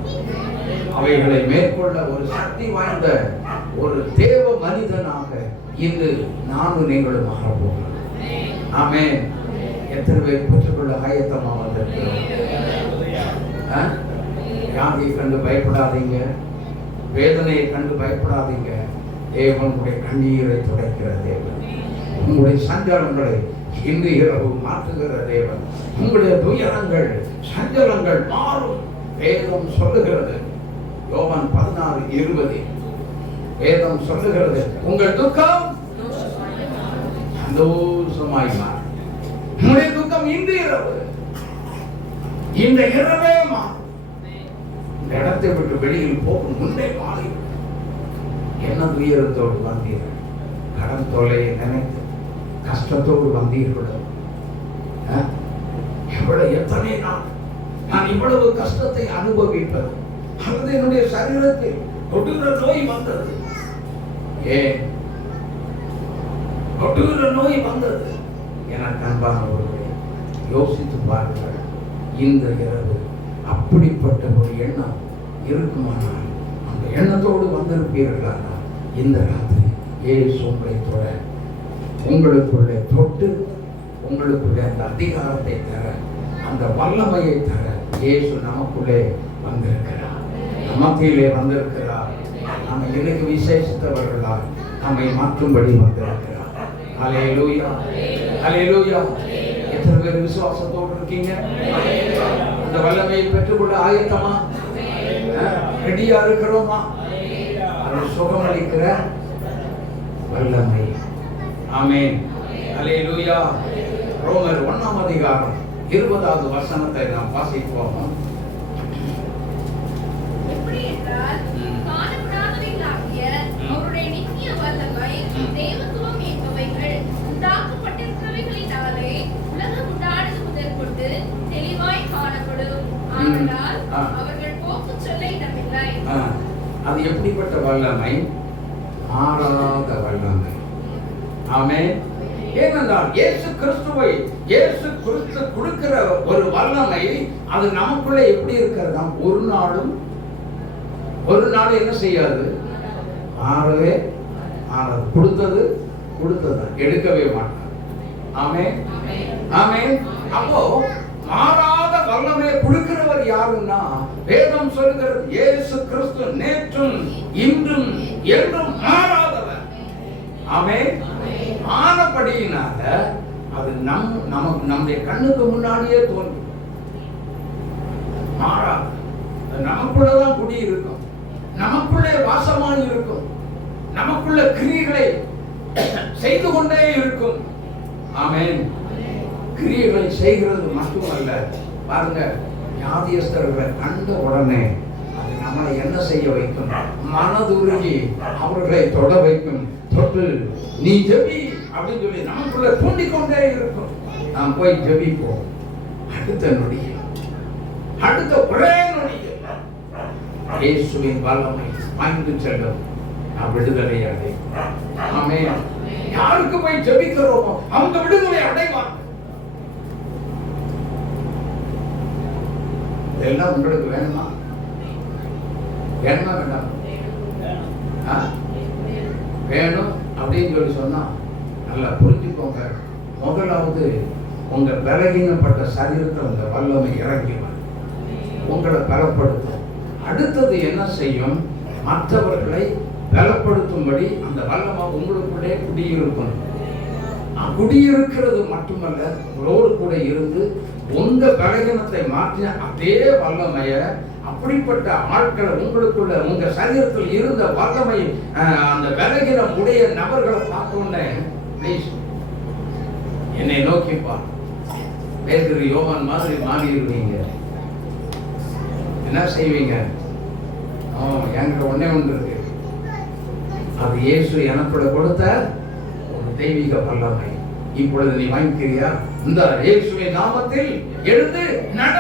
அவைகளை மேற்கொள்ள ஒரு சக்தி வாய்ந்த ஒரு தேவ மனிதனாக இன்று நானும் நீங்களும் மாறப்போகிறோம். ஆமென். எத்தனை பேர் பெற்றுக்கொள்ள ஆயத்தமாக வந்திருக்கிறோம்? வியாதியை கண்டு பயப்படாதீங்க, வேதனையை கண்டு பயப்படாதீங்க. தேவனுடைய கண்ணீரை துடைக்கிற தேவன், உங்களுடைய சஞ்சலங்களை இன்று இரவு மாற்றுகிற தேவன். உங்களுடைய துயரங்கள், சஞ்சலங்கள் மாறும். வேதம் சொல்லுகிறது, யோவான் 16:20 வேதம் சொல்லுகிறது, உங்கள் துக்கம் சந்தோஷமாய் மாறும். உங்களுடைய துக்கம் இந்த இரவு, இந்த இரவே மாறும். இந்த இடத்தை விட்டு வெளியில் போகும் முன்னே மாறி என்ன துயரத்தோடு வந்தீர்கள், கடன் தொல்லையை நினைத்து கஷ்டத்தோடு வந்தீர்களோ, எவ்வளவு எத்தனை நான் இவ்வளவு கஷ்டத்தை அனுபவிப்பது, அல்லது என்னுடைய சரீரத்தில் கொட்டுகிற நோய் வந்தது, ஏன் கொட்டுகிற நோய் வந்தது? எனக்கு அன்பானவர்களே, யோசித்து பாருங்கள். இந்த இரவு அப்படிப்பட்ட ஒரு எண்ணம் இருக்குமானால், அந்த எண்ணத்தோடு வந்திருப்பீர்களானால், இந்த ராத்திரி இயேசு உங்களை தொட, உங்களுக்குள்ளே தொட்டு, உங்களுக்குள்ளே அந்த அதிகாரத்தை தர, அந்த வல்லமையை தர இயேசு நமக்குள்ளே வந்திருக்கிறார், நமக்கிலே வந்திருக்கிறார். நம்ம எனக்கு விசேஷித்தவர்களா நம்மை மாற்றும்படி வந்திருக்கிறார். அல்லேலூயா, அல்லேலூயா. எத்தனை பேர் விசுவாசத்தோடு இருக்கீங்க? அந்த வல்லமையை பெற்றுக்கொள்ள ஆயத்தமா, ரெடியா இருக்கிறோமா? அது சுகமளிக்கிற வல்லமை. ஆமென், அல்லேலூயா. ரோமர் 1:20 நாம் வாசிப்போம். அது எப்படிப்பட்ட வல்லமை? மாறாத வல்லமை. ஆமென். ஏனென்றால் இயேசு கிறிஸ்து கொடுக்கிற ஒரு வல்லமை, அது நமக்குள்ளே எப்படி இருக்கிறதா? ஒரு நாள் என்ன செய்யாது? மாறவே மாறாது. கொடுத்தது எடுக்கவே மாட்டார். ஆமென், ஆமென். அப்போ மாறாத வல்லமை கொடுக்கிறவர் யாருன்னா, வேதம் சொல்கிறது இயேசு கிறிஸ்து நேற்றும் இன்றும் என்றும் மாறாதவர். ஆமென். ஆனபடியினால அது நம்முடைய கண்ணுக்கு முன்னாடியே தோன்றும். மாறாது. நமக்குள்ளதான் குடி இருக்கும், நமக்குள்ளே வாசமாய் இருக்கும், நமக்குள்ள கிரியைகளை செய்து கொண்டே இருக்கும். ஆமென். கிரியைகளை செய்கிறது மட்டுமல்ல, பாருங்க, வியாதியஸ்தர்களை கண்ட உடனே அது நம்மளை என்ன செய்ய வைக்கும்? மனதுருகி அவர்களை தொட வைக்கும். தொட்டு நீ ஜெபி அப்படின்னு சொல்லி நமக்குள்ள தூண்டிக்கொண்டே இருக்கும். நாம் போய் ஜெபிப்போம். அடுத்த ஒரே நொடியில் இயேசுவின் வல்லமை பாய்ந்து செல்லும். நாம் விடுதலை அடைவோம். ஆமென். யாருக்கு போய் ஜெபிக்கிறோமோ அவங்க விடுதலை அடைவாங்க. இதெல்லாம் உங்களுக்கு வேணுமா? வேண்டாம்? வேணும் அப்படின்னு சொல்லி சொன்னா நல்லா புரிஞ்சுக்கோங்க. முதலாவது உங்க பலகீனப்பட்ட சரீரத்தை உங்க வல்லமை இறங்கிடும், உங்களை பலப்படுத்தும். அடுத்தது என்ன செய்யும்? மற்றவர்களை பலப்படுத்தும்படி அந்த வல்லமை உங்களுக்குள்ளே குடியிருக்கும். குடியிருக்கிறது மட்டுமல்ல, உங்களோடு கூட இருந்து உங்க பலகீனத்தை மாற்றின அதே வல்லமைய, அப்படிப்பட்ட ஆட்களை உங்களுக்குள்ள உங்க சரீரத்தில் இருந்த வல்லமை, அந்த பலகீனம் உடைய நபர்களை பார்த்தோன்னே ப்ளீஸ் என்னை நோக்கிப்பா, பேதுரு யோவான் மாதிரி மாறிடுவீங்க. என்ன செய்வீங்க? என்கிட்ட ஒண்ணே ஒன்று இருக்கு, அது இயேசு எனக்குள்ள கொடுத்த ஒரு தெய்வீக வல்லமை. இப்பொழுது நீ வாங்கிக்கிறியா? இந்த இயேசுவின் நாமத்தில் எழுந்து நட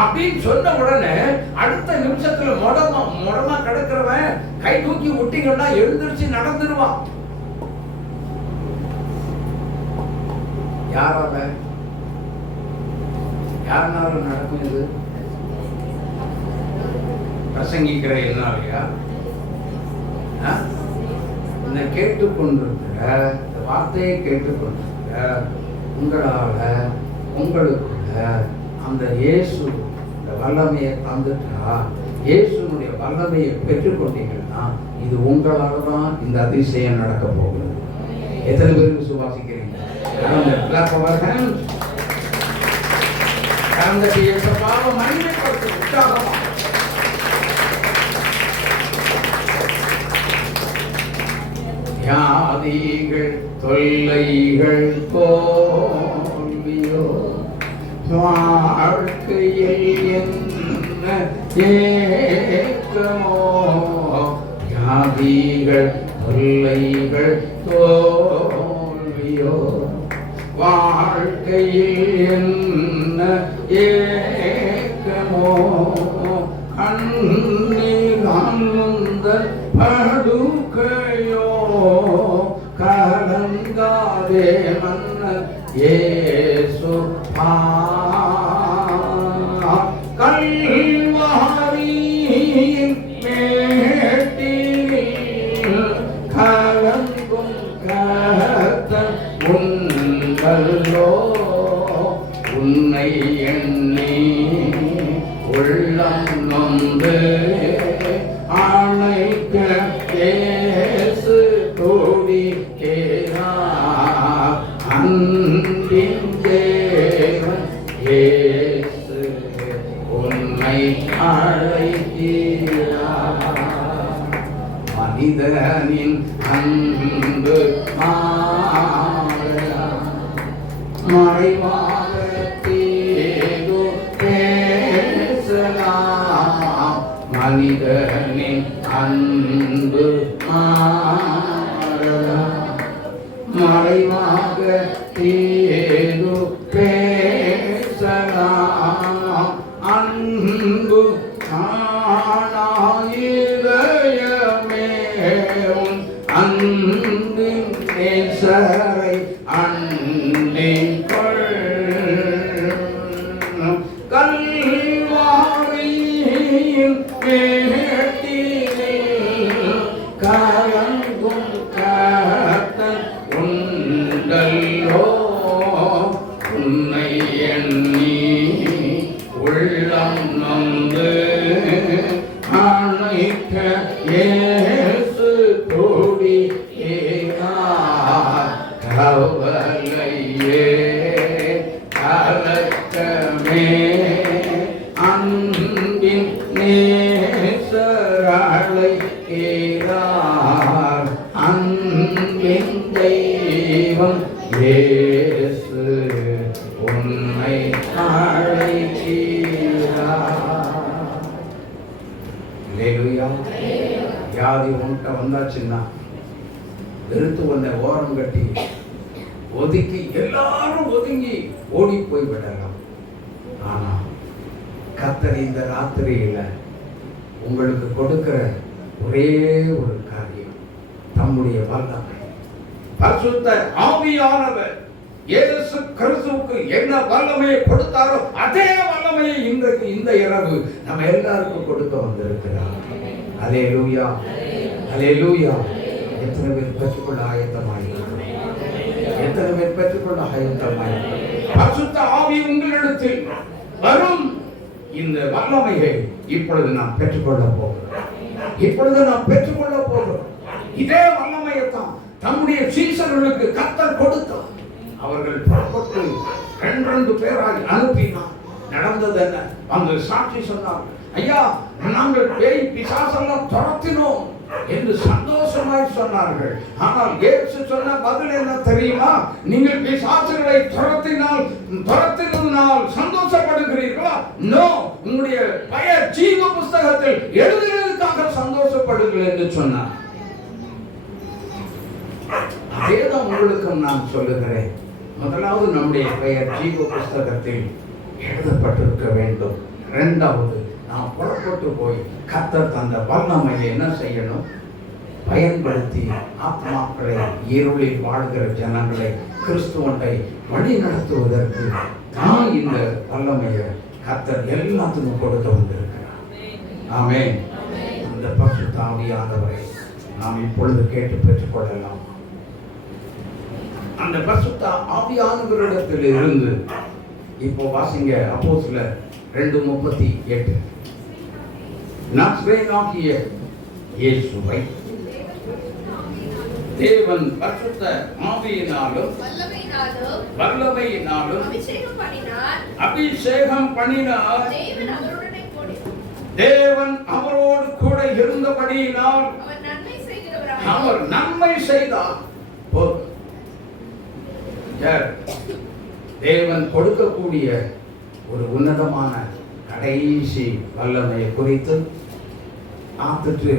அப்படின்னு சொன்ன உடனே அடுத்த நிமிஷத்துல முடமா கிடக்கிறவன் கை தூக்கி விட்டீங்கன்னா எழுந்திருச்சு நடந்துருவான். யாருனாலும் நடக்கும். இது பிரசங்கிக்கிற என்னாலையா? இந்த கேட்டுக்கொண்டிருக்கிற இந்த வார்த்தையை கேட்டுக்கொண்டிருக்கிற உங்களால உங்களுக்குள்ள அந்த இயேசு இந்த வல்லமையை தந்துட்டா, இயேசுனுடைய வல்லமையை பெற்றுக்கொண்டீங்கன்னா இது உங்களால தான் இந்த அதிசயம் நடக்க போகுது. எத்தனை பேர் விசுவாசிக்கிறீங்க? வியாதிகள் தொல்லைகள் தோல்வியோ வாழ்க்கையில் என்ன ஏக்கமோ, வியாதிகள் தொல்லைகள் தோல்வியோ வாழ்க்கையில் என்ன ஏக்கமோ, கண்ணீர் காண்ந்த படுக்கையோ கலங்காதே மன்னர் இயேசு கல்வாரியின் மேட்டில் கலங்கும் கர்த்தர் உன்னல்லோ, உன்னை எண்ணி உள்ளம் நொந்து அழைக்க இயேசு துடிக்கிறார். அன்பின் தேவன் இயேசு உன்னை அழைக்கிறார். மனிதனின் அன்பு மறைவாக தீது பேசலாம், மனிதனின் அன்பு மறைவாக தீது பேசலாம், அன்பு காணாயிரமே அன்பின் நேசரை அன்பின் கல்வாரியின் மேட்டினில் கலங்கும் கர்த்தர் உண்டல்லோ, உன்னை எண்ணி உள்ளம் நொந்து அழைக்க இயேசு துடிக்கிறார். கவலையே கலக்கமே அன்பின் நேசரை கேளார். அன்பின் தெய்வம் இயேசு உன்னை அழைக்கிறார். அல்லேலூயா. வியாதி உன்கிட்ட வந்தாச்சுன்னா வெறுத்து உன்னை ஓரம் கட்டி ஒதுக்கி எல்லாரும் ஒதுங்கி ஓடி போய் விடலாம். ஆனா கர்த்தர் இந்த ராத்திரியில உங்களுக்கு கொடுக்கிற ஒரே ஒரு காரியம் தம்முடைய வல்லமை. பரிசுத்த ஆவியானவர் இயேசு கிறிஸ்துவுக்கு என்ன வல்லமையை கொடுத்தாரோ அதே வல்லமையை இன்றைக்கு இந்த இரவு நம்ம எல்லாருக்கும் கொடுக்க வந்திருக்கிறார். அல்லேலூயா, அல்லேலூயா. எத்தனை பேர் பெற்றுக்கொள்ள ஆயத்தமாயிருக்கிறார்? எத்தனை பேர் பெற்றுக்கொள்ள ஆயத்தமாயிருக்கிறார்? பரிசுத்த ஆவி உங்களிடத்தில் வரும் இந்த வல்லமையை இப்பொழுது நாம் பெற்றுக்கொள்ள போகிறோம். இப்பொழுது நாம் பெற்றுக்கொள்ள போகிறோம். இதே வல்லமையைத்தான் நம்முடைய சீசர்களுக்கு கர்த்தர் கொடுத்தார். அவர்கள் புறப்பட்டு 2 பேராய் அனுப்பினார். நடந்தது என்ன? அந்த சாட்சி சொன்னார், ஐயா நாங்கள் பேய் பிசாசெல்லாம் துரத்தினோம் என்று சந்தோஷமாய் சொன்னார்கள். ஆனால் இயேசு சொன்ன பதில் என்ன தெரியுமா? நீங்கள் பிசாசுகளை துரத்தினதினால் சந்தோஷப்படுகிறீர்களா? நோ, உங்களுடைய பெயர் ஜீவ புஸ்தகத்தில் எழுதுவதற்காக சந்தோஷப்படுங்கள் என்று சொன்னார். அதேதான் உங்களுக்கும் நான் சொல்லுகிறேன். முதலாவது நம்முடைய பெயர் ஜீவ புஸ்தகத்தில் எழுதப்பட்டிருக்க வேண்டும். இரண்டாவது நாம் புறப்பட்டு போய் கர்த்தர் தந்த வல்லமையை என்ன செய்யணும்? பயன்படுத்தி ஆத்மாக்களை, இருளில் வாழ்கிற ஜனங்களை கிறிஸ்துவனை வழி நடத்துவதற்கு தான் இந்த வல்லமையை கர்த்தர் எல்லாத்துக்கும் கொடுத்து வந்திருக்கிறார். ஆமென். அந்த பரிசுத்த ஆவியானவரை நாம் இப்பொழுது கேட்டு பெற்றுக்கொள்ளலாம். அந்த பரிசுத்த ஆவியானவரிடத்தில் இருந்து இப்போ வாசிங்க அப்போஸ்தலர் 2:38. நசரேயனாகிய இயேசுவை தேவன் பரிசுத்த ஆவியினாலும் வல்லமையினாலும் அபிஷேகம் பண்ணினார். தேவன் அவரோடு கூட இருந்தபடியினால் அவர் நன்மை செய்தார். தேவன் கொடுக்கக்கூடிய ஒரு உன்னதமான கடைசி வல்லமையை குறித்து பார்த்துட்டு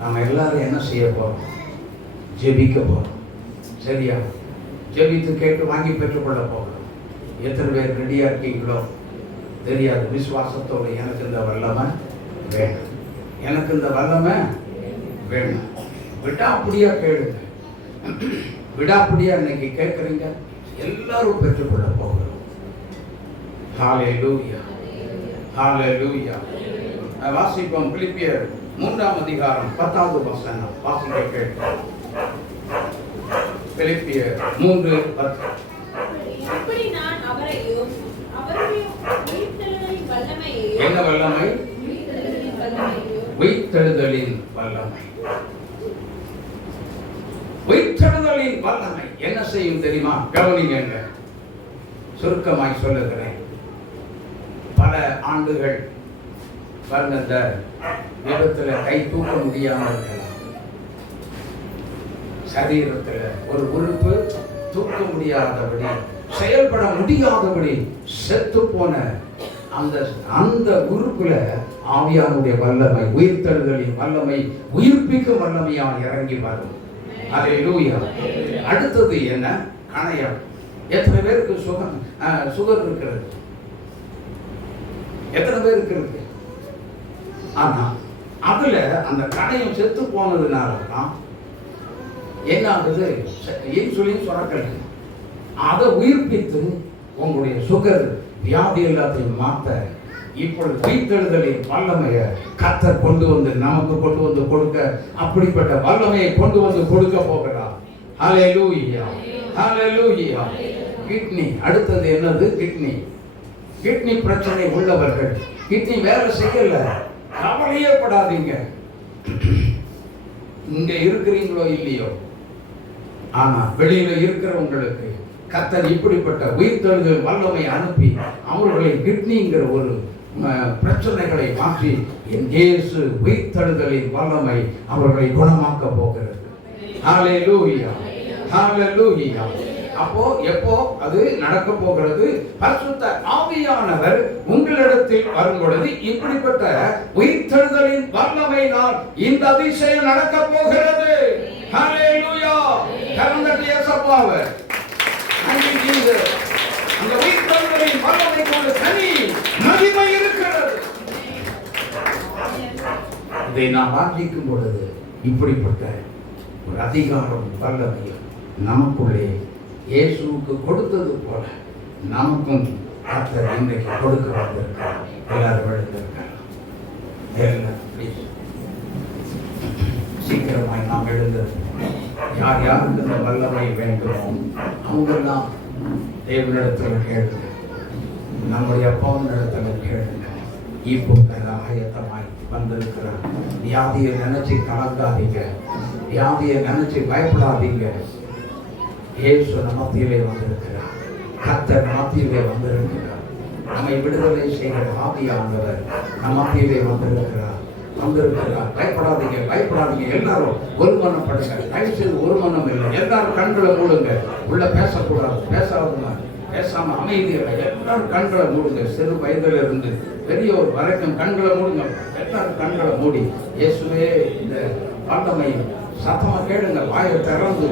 நாம் எல்லாரும் என்ன செய்ய போறோம்? ஜெபிக்க போறோம். சரியா? ஜெபித்து கேட்டு வாங்கி பெற்றுக்கொள்ள போகிறோம். எத்தனை பேர் ரெடியா இருக்கீங்களோ தெரியாது. விசுவாசத்தோடு எனக்கு இந்த வல்லமை வேணும், எனக்கு இந்த வல்லமை வேணும். விடாப்படியா கேளுங்க. விடாப்படியா இன்னைக்கு கேட்குறீங்க, எல்லாரும் பெற்றுக்கொள்ள போகிறோம். ஹல்லேலூயா, ஹல்லேலூயா. வாசிப்போம். பிலிப்பியர் 3:10 வாசிக்க கேட்கிறோம். பிலிப்பியர் 3:10. அப்படி நான் அவரையும் அவருடைய உயிர்த்தெழுதலின் வல்லமையையும். என்ன வல்லமை? உயிர்த்தெழுதலின் வல்லமை. உயிர்த்தெழுதலின் வல்லமை என்ன செய்யும் தெரியுமா? கவனிங்க, சுருக்கமாய் சொல்லுகிறேன். பல ஆண்டுகள் இந்த விபத்துல கை தூக்க முடியாமல் இருக்கலாம். சரீரத்தில் ஒரு உறுப்பு தூக்க முடியாதபடி, செயல்பட முடியாதபடி செத்து போன அந்த உறுப்புல ஆவியானுடைய வல்லமை, உயிர்த்தெழுதலின் வல்லமை, உயிர்ப்பிக்கும் வல்லமையாக இறங்கி வரும். ஹல்லேலூயா. அடுத்தது என்ன? கணையம். எத்தனை பேருக்கு சுகர் இருக்கிறது? எத்தனை பேருக்கு இருக்கு? ஆனா அதுல அந்த கணையம் செத்து போனதுனால தான் என்ன ஆகுது? இன்சுலின் சுரக்கல். அதை உயிர்ப்பித்து உங்களுடைய சுகர் வியாதி எல்லாத்தையும் மாற்ற இப்பொழுது உயிர்த்தெழுதலின் வல்லமையை கர்த்தர் கொண்டு வந்து நமக்கு கொண்டு வந்து கொடுக்க, அப்படிப்பட்ட வல்லமையை கொண்டு வந்து கொடுக்க போகிறார். ஹல்லேலூயா, ஹல்லேலூயா. கிட்னி. அடுத்தது என்னது? கிட்னி. கிட்னி பிரச்சனை உள்ளவர்கள், கிட்னி வேலை செய்யல, கவலையே படாதீங்க. இங்க இருக்கிறீங்களோ இல்லையோ, ஆனா வெளியில இருக்கிறவங்களுக்கு கர்த்தர் இப்படிப்பட்ட உயிர்த்தெழுதல் வல்லமை அனுப்பி அவர்களை கிட்னிங்கிற ஒரு பிரச்சனைகளை மாற்றி இயேசு உயிர்த்தெழுதலின் வல்லமை அவர்களை குணமாக்க போகிறது. ஹல்லேலூயா, ஹல்லேலூயா. அப்போ எப்போ அது நடக்க போகிறது? பரிசுத்த ஆவியானவர் உங்களிடத்தில் வரும் பொழுது இப்படிப்பட்ட உயிர்த்தெழுதலின் வல்லமையினால் இந்த அதிசயம் நடக்க போகிறது. ஹல்லேலூயா. கரந்தட்டி இயேசுவே. நன்றி ஜீசஸ். அந்த உயிர்த்தெழுதலின் வல்லமைக்கு ஒரு தனி மகிமை இருக்கிறது. இதை நாம் வாசிக்கும் பொழுது இப்படிப்பட்ட ஒரு அதிகாரம், வல்லமையும் நமக்குள்ளே இயேசுவுக்கு கொடுத்தது போல நமக்கும் கர்த்தர் இன்றைக்கு கொடுக்க வந்திருக்கிறார். எல்லாரும் எழுந்திருக்கலாம். சீக்கிரமாய் நாம் எழுந்திருக்கோம். யார் யாருக்கு இந்த வல்லமை வேண்டுமோ அவங்கெல்லாம் தேவனிடத்தில் கேளுங்க, நம்முடைய அப்பாவினிடத்தில் கேளுங்க. இப்போ ஆயத்தமாய் வந்திருக்கிறார். வியாதியை நினைச்சு கலங்காதீங்க. வியாதியை நினைச்சு பயப்படாதீங்க. இயேசு நம்ம மத்தியிலே வந்திருக்கிறார். கர்த்தர் மத்தியிலே வந்திருக்கிறார். நம்மை விடுதலை செய்கிற ஆவியானவர் நம்ம மத்தியிலே வந்திருக்கிறார். பயப்படாதீங்க, பயப்படாதீங்க. எல்லாரும் ஒரு மனப்படுங்க. தயவு செய்து ஒரு மனம் இல்லை. எல்லாரும் கண்களை மூடுங்க. உள்ள பேசக்கூடாது, பேசாம அமைதியாக எல்லாரும் கண்களை மூடுங்க. சிறு வயதுல இருந்து பெரியவர் வரைக்கும் கண்களை மூடுங்க. எல்லாரும் கண்களை மூடி இயேசுவே இந்த வல்லமை சத்தமா கேளுங்க. வாயை திறந்து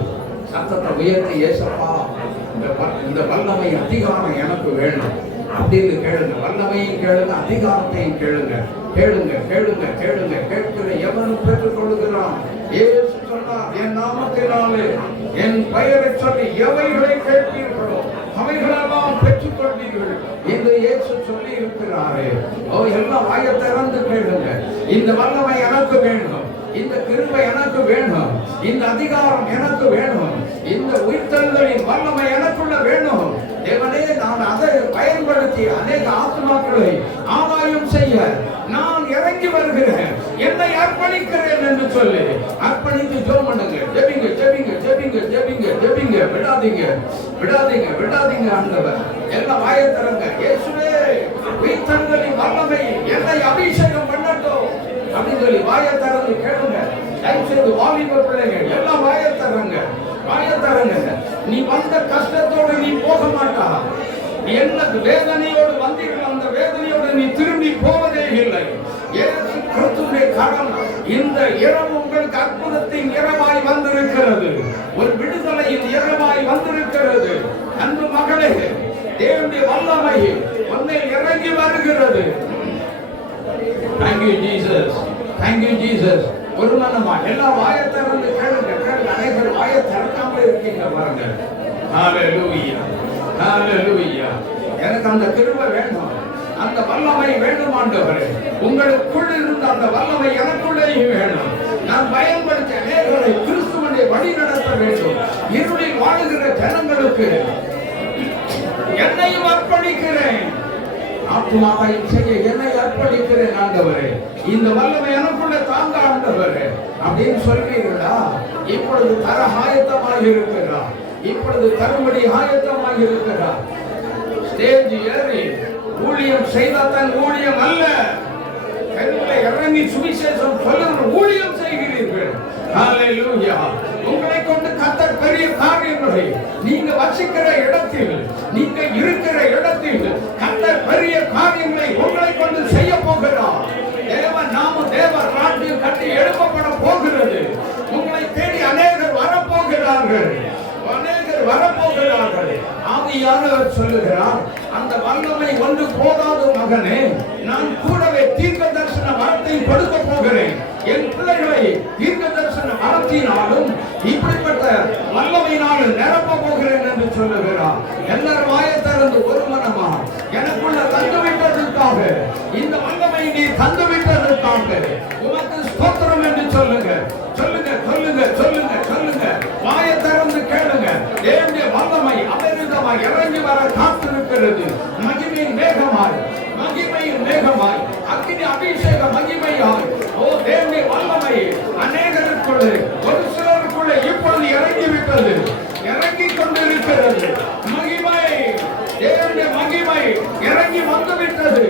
சத்தத்தை உயர்த்தி, இயேசப்பா இந்த வல்லமை அதிகாரம் எனக்கு வேணும் அப்படின்னு கேளுங்க. வல்லமையும் கேளுங்க, அதிகாரத்தையும் கேளுங்க. கேளுங்க கேளுங்க கேளுங்க. கேட்கிற எவனும் பெற்றுக் கொள்ளுகிறான். இயேசு சொன்னார், என் நாமத்தினாலே என் பெயரை சொல்லி எவைகளை கேட்பீர்களோ அவைகளெல்லாம் பெற்றுக் கொள்வீர்கள் என்று இயேசு சொல்லி இருக்கிறாரே. எல்லாம் வாயை திறந்து கேளுங்க. இந்த வல்லமை எனக்கு வேண்டும், இந்த கிருபை எனக்கு வேணும், இந்த அதிகாரம் எனக்கு வேணும், இந்த உயிர்த்தெழுதலின் வல்லமை எனக்குள்ள வேணும். தேவனே, நான் அதை பயன்படுத்தி அநேக ஆத்மாக்களை ஆதாயம் செய்ய நான் இறங்கி வருகிறேன், என்னை அர்ப்பணிக்கிறேன் என்று சொல்லி அர்ப்பணித்து ஜெபம் பண்ணுங்க. ஜெபிங்க ஜெபிங்க ஜெபிங்க ஜெபிங்க ஜெபிங்க. விடாதீங்க விடாதீங்க விடாதீங்க. ஆண்டவர் எல்லாம் வாயை திறங்க. இயேசுவே, உயிர்த்தெழுதலின் வல்லமை என்னை அபிஷேகம் பண்ணட்டும் அப்படின்னு சொல்லி வாயை திறந்து கேளுங்க. தயவுசெய்து வாலிப பிள்ளைகள் எல்லாம் வாயை திறங்க, வாயை திறங்க. நீ வந்த கஷ்டத்தோடு நீ போக மாட்டா. நீ என்ன வேதனையோடு வந்தீர்கள், அந்த வேதனையோடு நீ திரும்பி போவதே இல்லை. இயேசு கிறிஸ்துவின் கரம் இந்த இரவு உங்களுக்கு அற்புதத்தின் இரவாய் வந்திருக்கிறது. ஒரு விடுதலையின் இரவாய் வந்திருக்கிறது. அன்பு மகளே, தேவனுடைய வல்லமை உன்னை இறங்கி வருகிறது. Thank you Jesus, thank you Jesus. ஒரு மனமா எல்லாம் வாயை திறந்து கேளுங்க கேளுங்க. அனைவரும் வாயை திறக்காம இருக்கீங்க பாருங்க. ஹalleluya ஹalleluya. எனக்கு அந்த கிருபை வேண்டும், அந்த வல்லமை வேண்டும் ஆண்டவரே. உங்களுக்குள் இருந்த அந்த வல்லமை எனக்குள்ளேயும் வேணும். நான் பயன்படுத்தி அநேகரை கிறிஸ்துவனை வழி நடத்த வேண்டும். இருளில் வாழுகிற ஜனங்களுக்கு என்னையும் அர்ப்பணிக்கிறேன், ஆத்மாவையும் செய்ய என்னை அர்ப்பணிக்கிறேன் ஆண்டவரே. இந்த வல்லமை எனக்குள்ள தாங்க ஆண்டவரே அப்படின்னு சொல்வீர்களா? இப்பொழுது தர ஆயத்தமாக இருக்கிறார், இப்பொழுது தரும்படி ஆயத்தமாக இருக்கிறார். ஸ்டேஜ் ஏறி ஊழியம் செய்தால் ஊழியம் அல்ல, கைகளை இறங்கி சுவிசேஷம் சொல்லுகிற ஊழியம் செய்கிறீர்கள். ஹalleluya. உங்களை கொண்டு கர்த்தர் பெரிய காரியங்களை நீங்க வசிக்கிற இடத்தில், நீங்க இருக்கிற இடத்தில் கர்த்தர் பெரிய காரியங்களை உங்களை கொண்டு செய்ய போகிறார். தேவன் நாம தேவர் ராஜ்யம் கட்டி எழுப்பப்பட போகிறது. உங்களை தேடி அநேகர் வரப்போகிறார்கள், அநேகர் வரப்போகிறார்கள். ஆவியானவர் சொல்லுகிறார், அந்த வல்லமை ஒன்று போதாது மகனே, நான் கூடவே தீர்க்க தரிசன வரத்தை கொடுக்க போகிறேன். என் பிள்ளைகளை தீர்க்க தரிசன வரத்தினாலும் இப்படிப்பட்ட வல்லமையினாலும் நிரப்ப போகிறேன் என்று சொல்லுகிறார். எல்லாரும் வாயை திறந்து ஒரு மனமா எனக்குள்ள தந்துவிட்டதற்காக, இந்த வல்லமை நீ தந்துவிட்டதற்காக உனக்கு ஸ்தோத்திரம் என்று சொல்லுங்க சொல்லுங்க சொல்லுங்க சொல்லுங்க சொல்லுங்க. வாயை திறந்து கேளுங்க. தேவனுடைய வல்லமை அபரிதமாய் இறங்கி வர காத்திருக்கிறது. மகிமையின் மேகமாய், மகிமையின் மேகமாய், அக்கினி அபிஷேக மகிமையாய், ஓ தேவனுடைய வல்லமை அநேகருக்குள்ளே, ஒரு சிலருக்குள்ளே இப்பொழுது இறங்கிவிட்டது, இறங்கிக் கொண்டிருக்கிறது. மகிமை, தேவனுடைய மகிமை இறங்கி வந்துவிட்டது.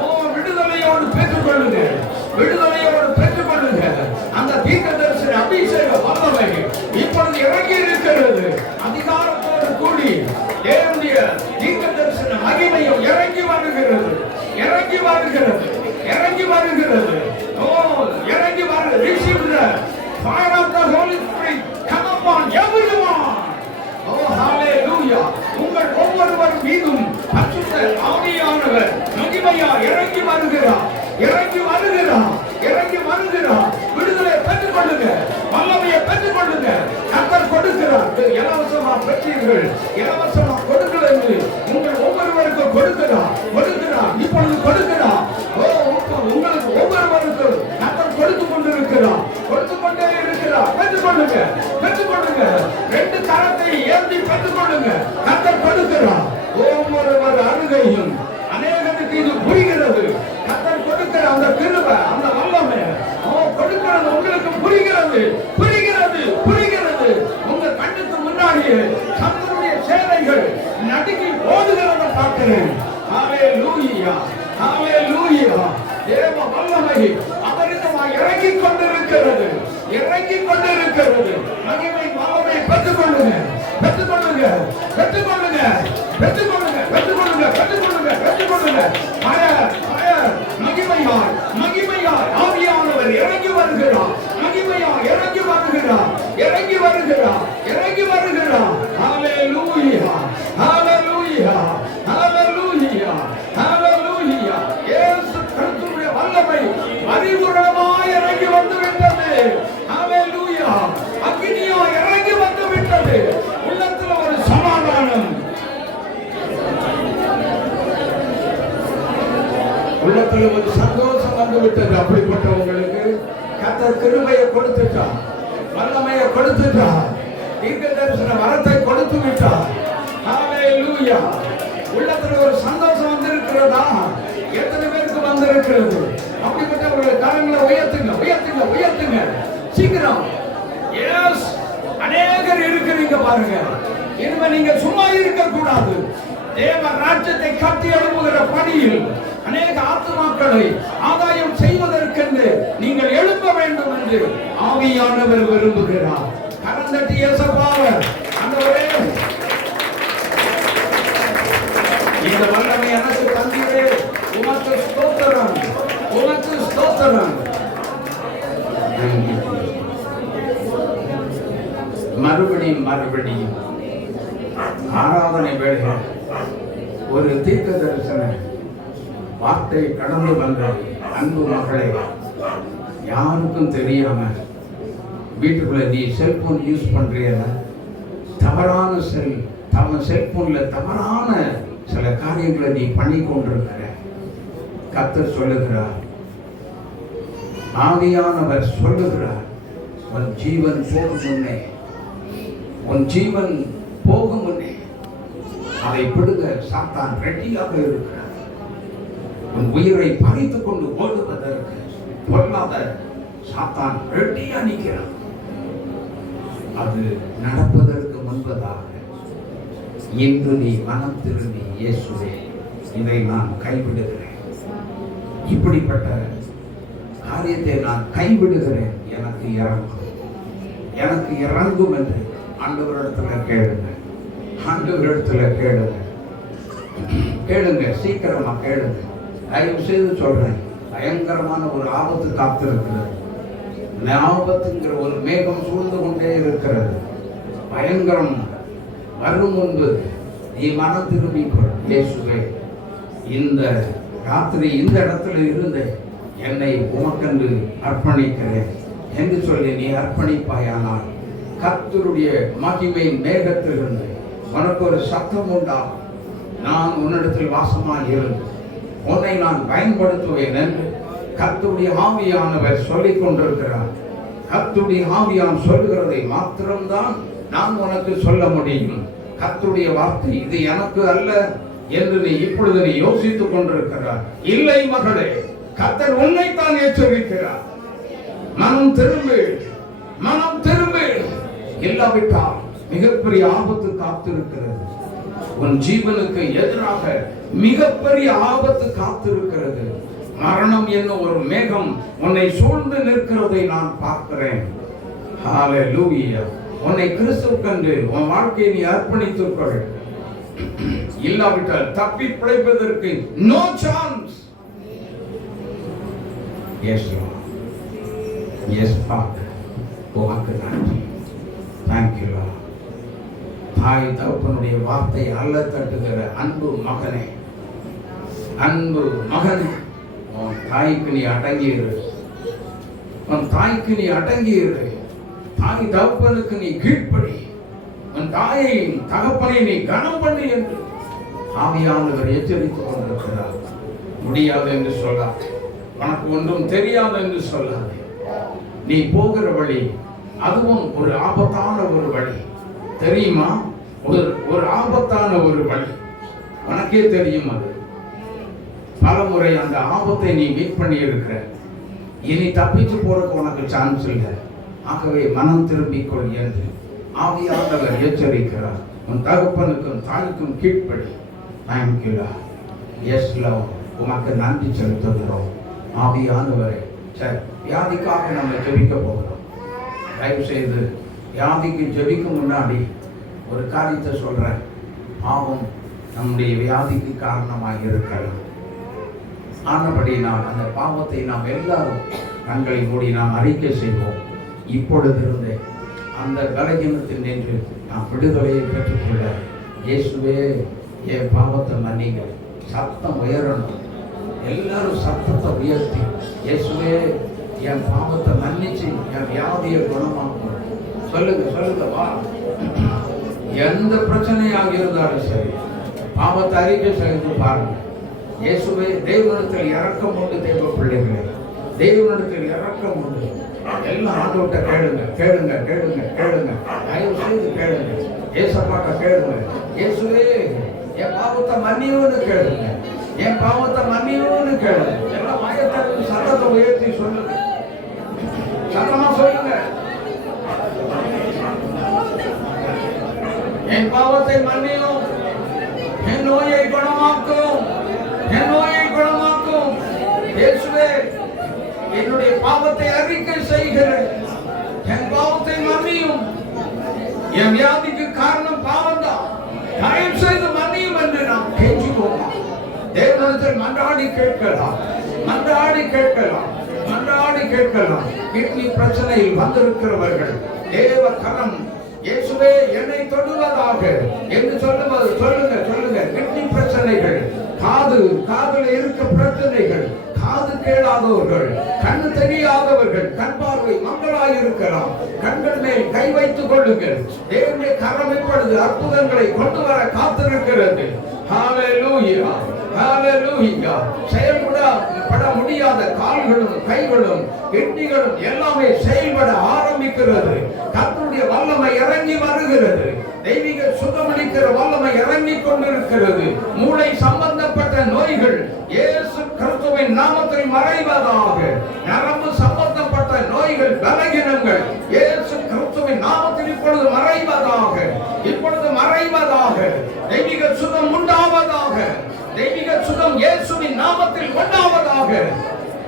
ஓ விடுதலையோடு பெற்றுக்கொள்ளுங்க, விடுதலையோடு பெற்றுக்கொள்ளுங்க. அந்த தீர்க்கதரிசன அபிஷேக வல்லமை இப்பொழுது இறங்கி இருக்கிறது. அதிகாரத்தோடு கூடி தேவனுடைய தீர்க்கதரிசன மகிமையும் இறங்கி வருகிறது, இறங்கி வருகிறது, இறங்கி வருகிறது. ஓ இறங்கி வருகிறது. Receive the fire of the Holy Spirit. Come upon everyone. Oh hallelujah. உங்கள் ஒவ்வொருவர் மீதும் பரிசுத்த ஆவியானவர் மகிமையாய் இறங்கி வருகிறார், இறங்கி வருகிறார், இறங்கி வருகிறார். விடுதலை பெற்றுக் கொள்ளுங்க, வல்லமையை பெற்றுக் கொள்ளுங்க. கர்த்தர் கொடுக்கிறார். இலவசமா பெற்றீர்கள், இலவசமா கொடுக்கல என்று உங்கள் ஒவ்வொருவருக்கும் கொடுக்கிறார், கொடுக்கிறார், இப்பொழுது கொடுக்கிறார். உங்களுக்கு ஒவ்வொருவருக்கும் கர்த்தர் கொடுத்து கொண்டிருக்கிறார், கொடுத்து கொண்டே இருக்கிறார். பெற்றுக் கொள்ளுங்க, பெற்றுக் கொள்ளுங்க. ரெண்டு கரத்தை ஏந்தி பெற்றுக் கொள்ளுங்க. கர்த்தர் கொடுக்கிறார். ஒவ்வொருவர் அருகையும் அநேகருக்கு இது புரிகிறது. கர்த்தர் கொடுக்கிற அந்த கிருபை, அந்த வல்லமை கொடுக்கிறது உங்களுக்கு புரிகிறது, புரிகிறது. பார்க்கிறேன். ஹalleluya, ஹalleluya. தேவ வல்லமை அவரிடமாய் இறங்கிக் கொண்டிருக்கிறது, இறங்கிக் கொண்டிருக்கிறது. மகிமை வல்லமை பெற்றுக்கொள்ளுங்க, பெற்றுக்கொள்ளுங்க, பெற்றுக்கொள்ளுங்க, பெற்றுக்கொள்ளுங்க, பெற்றுக்கொள்ளுங்க, பெற்றுக்கொள்ளுங்க, பெற்றுக்கொள்ளுங்க. மகிமையாய், மகிமையாய் ஆவியானவர் இறங்கி வருகிறார், மகிமையாய் இறங்கி வருகிறார், இறங்கி வருகிறார், இறங்கி வருகிறார். ஹalleluya, ஹalleluya, ஹalleluya, ஹalleluya. இயேசு கிறிஸ்துவின் வல்லமை பரிபூரணமாய் இறங்கி வந்து விட்டது. ஹalleluya. அக்கினியாய் இறங்கி வந்து விட்டது. உள்ளத்துல ஒரு சமாதானம், உள்ளத்துல ஒரு சந்தோஷம் வந்து விட்டது. அப்படிப்பட்டவங்களுக்கு கர்த்தர் கிருபையை கொடுத்துட்டார், வல்லமையை கொடுத்துட்டார், தீர்க்க தரிசன வரத்தை கொடுத்து விட்டார். ஹalleluya. உள்ளத்துல ஒரு சந்தோஷம் வந்திருக்கிறதா? எத்தனை பேருக்கு வந்திருக்கிறது? அப்படிப்பட்டவர்கள் கரங்களை உயர்த்துங்க, உயர்த்துங்க, உயர்த்துங்க சீக்கிரம். எஸ், அநேகர் இருக்கிறீங்க பாருங்க. இனிமே நீங்க சும்மா இருக்க கூடாது. தேவ ராஜ்யத்தை கட்டி எழுப்புகிற பணியில் அநேக ஆத்துமாக்களை ஆதாயம் செய்வதற்கென்று நீங்கள் எழுப்ப வேண்டும் என்று ஆவியானவர் விரும்புகிறார். கரந்தட்டி இயேசுவாவே, ஆண்டவரே, இந்த வல்லமை எனக்கு தந்தீரே, உமக்கு ஸ்தோத்திரம், உமக்கு ஸ்தோத்திரம். மறுபடியும் மறுபடியும் ஆராதனை வேலை ஒரு தீர்க்க தரிசன வார்த்தை கடந்து வந்த அன்பு மகளே, யாருக்கும் தெரியாம வீட்டுக்குள்ள நீ செல்போன் யூஸ் பண்றிய, தவறான செல்போன்ல தவறான சில காரியங்களை நீ பண்ணி கொண்டிருக்கிற. கர்த்தர் சொல்லுகிறார், ஆவியானவர் சொல்லுகிறார், உன் ஜீவன் போகும் முன்னே, உன் ஜீவன் போகும் முன்னே அதை பிடுங்க சாத்தான் ரெடியாக இருக்கிறார். உன் உயிரை பறித்துக் கொண்டு ஓடுவதற்கு பொல்லாத சாத்தான் ரெடியா நிற்கிறான். அது நடப்பதற்கு முன்பதாக இன்று நீ மனம் திரும்பி, இயேசுவே, இதை நான் கைவிடுகிறேன், இப்படிப்பட்ட காரியத்தை நான் கைவிடுகிறேன், எனக்கு இறங்கும், எனக்கு இறங்கும் என்று ஆண்டவரிடத்துல கேளுங்க, ஆண்டவரிடத்துல கேளுங்க, கேளுங்க, சீக்கிரமா கேளுங்க. தயவு செய்து சொல்றேன், பயங்கரமான ஒரு ஆபத்து காத்திருக்கிறது. ஆபத்துங்கிற ஒரு மேகம் சூழ்ந்து கொண்டே இருக்கிறது. பயங்கரம் வரும் முன்பு நீ மனம் திரும்பிக்கொள். இயேசுவே, இந்த ராத்திரி இந்த இடத்துல இருந்து என்னை உமக்கென்று அர்ப்பணிக்கிறேன் என்று சொல்லி நீ அர்ப்பணிப்பாயானால் கர்த்தருடைய மகிமை மேகத்திலிருந்து உனக்கு ஒரு சத்தம் உண்டாகும். நான் உன்னிடத்தில் வாசமாக இருந்து உன்னை நான் பயன்படுத்துவேன் என்று கர்த்தருடைய ஆவியானவர் சொல்லிக் கொண்டிருக்கிறார். கர்த்தருடைய ஆவியான் சொல்லுகிறதை மாத்திரம்தான் நான் உனக்கு சொல்ல முடியும். கர்த்தருடைய வார்த்தை இது எனக்கு அல்ல என்று நீ இப்பொழுது நீ யோசித்துக் கொண்டிருக்கிறார். இல்லை மகளே, கர்த்தர் உன்னைத்தான் எச்சரிக்கிறார். மனம் திரும்பு, மனம் திரும்பு. இல்லாவிட்டால் மிகப்பெரிய ஆபத்து காத்திருக்கிறது. உன் ஜீவனுக்கு எதிராக மிகப்பெரிய ஆபத்து காத்திருக்கிறது. மரணம் என்னும் ஒரு மேகம் உன்னை சூழ்ந்து நிற்கிறதை நான் பார்க்கிறேன். ஹalleluya. உன்னை கிறிஸ்துவுக்கென்று உன் வாழ்க்கையை நீ அர்ப்பணித்துக் கொள். இல்லாவிட்டால் தப்பி பிழைப்பதற்கு no chance. Yes lord, yes father, உமக்கு நன்றி. Thank you lord. தாய் தகப்பனுடைய வார்த்தை அல்ல தட்டுகிற அன்பு மகனே, அன்பு மகனே, உன் தாய்க்கு நீ அடங்கியிரு, உன் தாய்க்கு நீ அடங்கியிரு. தாய் தகப்பனுக்கு நீ கீழ்ப்படி, உன் தாயை தகப்பனை நீ கனம் பண்ணி என்று ஆவியானவர் எச்சரித்துக் கொண்டிருக்கிறார். முடியாது என்று சொல்லாது, உனக்கு ஒன்றும் தெரியாது என்று சொல்லாது. நீ போகிற வழி அதுவும் ஒரு ஆபத்தான ஒரு வழி, தெரியுமா? ஒரு ஆபத்தான ஒரு வழி, உனக்கே தெரியும். அது பல முறை அந்த ஆபத்தை நீ மீட் பண்ணி இருக்கிற. இனி தப்பிச்சு போறதுக்கு உனக்கு சான்ஸ் இல்லை. ஆகவே மனம் திரும்பிக்கொள் என்று ஆவியானவர் எச்சரிக்கிறார். உன் தகப்பனுக்கும் தாய்க்கும் கீழ்ப்படி. தேங்க்யூலா. எஸ் லவ், உமக்கு நன்றி செலுத்துகிறோம். ஆவியானவரே, சரி, வியாதிக்காக நம்ம ஜெபிக்க போகிறோம். தயவு செய்து வியாதிக்கு ஜெபிக்க முன்னாடி ஒரு காரியத்தை சொல்கிறேன். பாவம் நம்முடைய வியாதிக்கு காரணமாக இருக்கலாம். ஆனபடி நாம் அந்த பாவத்தை நாம் எல்லாரும் கண்களை மூடி நாம் அறிக்கை செய்வோம். இப்பொழுதிருந்தே அந்த பலகீனத்தில் நின்று நாம் விடுதலையை பெற்றுக்கொள்ள, இயேசுவே என் பாவத்தை மன்னிங்க. சத்தம் உயரணும். எல்லாரும் சத்தத்தை உயர்த்தி, இயேசுவே என் பாவத்தை மன்னிச்சு என் வியாதியை குணமாக்கும். சொல்லுங்க சொல்லுங்க. வா, எந்த பிரச்சனையாக இருந்தாலும் சரி, பாவத்தை அறிக்கை செய்து பாருங்க. இயேசுவே, தேவனிடத்தில் இரக்கம் உண்டு. தேவ பிள்ளைகளே, தேவனிடத்தில் இரக்கம் உண்டு. எல்லாம் ஆண்டவர்கிட்ட கேளுங்க கேளுங்க கேளுங்க கேளுங்க. தயவு செய்து கேளுங்க. ஏசப்பாட்ட கேளுங்க. இயேசுவே என் பாவத்தை மன்னியும்னு கேளுங்க. என் பாவத்தை மன்னியும்னு கேளுங்க. எல்லாம் மாயத்திற்கு சத்தத்தை உயர்த்தி சொல்லுங்க. சத்தமா சொல்லுங்க. என் பாவத்தை மன்னியும், என் நோயை குணமாக்கும், என் நோயை குணமாக்கும். இயேசுவே, என்னுடைய பாவத்தை அறிக்கை செய்கிறேன். என் பாவத்தை மன்னியும். என் வியாதிக்கு காரணம் பாவம் தான். தயவு செய்து மன்னியும் என்று நாம் கெஞ்சுவோம். தேவனிடத்தில் மன்றாடி கேட்கலாம், மன்றாடி கேட்கலாம், மன்றாடி கேட்கலாம். கிட்னி பிரச்சனையில் வந்திருக்கிறவர்கள் தேவ கரம் இயேசுவே என்னை தொடுவதாக என்று சொல்லுவது. சொல்லுங்க சொல்லுங்க. கிட்னி பிரச்சனைகள், காதுல இருக்க பிரச்சனைகள், காது கேளாதவர்கள், கண்ணு தெரியாதவர்கள், கண் பார்வை மங்களாய் இருக்கலாம். கண்கள் மேல் கை வைத்துக் கொள்ளுங்கள். தேவனுடைய கரம் இப்பொழுது அற்புதங்களை கொண்டு வர காத்திருக்கிறது. ஹalleluya, ஹalleluya. செயல்பட முடியாத கால்களும் கைகளும் கிட்னிகளும் எல்லாமே செயல்பட ஆரம்பிக்கிறது. கர்த்தருடைய வல்லமை இறங்கி வருகிறது. தெய்வீக சுகமளிக்கிற வல்லமை இறங்கி கொண்டிருக்கிறது. மூளை சம்பந்தப்பட்ட நோய்கள் இயேசு கிறிஸ்துவின் நாமத்தில் மறைவதாக. நரம்பு சம்பந்தப்பட்ட நோய்கள், பலகீனங்கள் இயேசு கிறிஸ்துவின் நாமத்தில் இப்பொழுது மறைவதாக, இப்பொழுது மறைவதாக. தெய்வீக சுகம் உண்டாவதாக. தெய்வீக சுகம் இயேசுவின் நாமத்தில் உண்டாவதாக.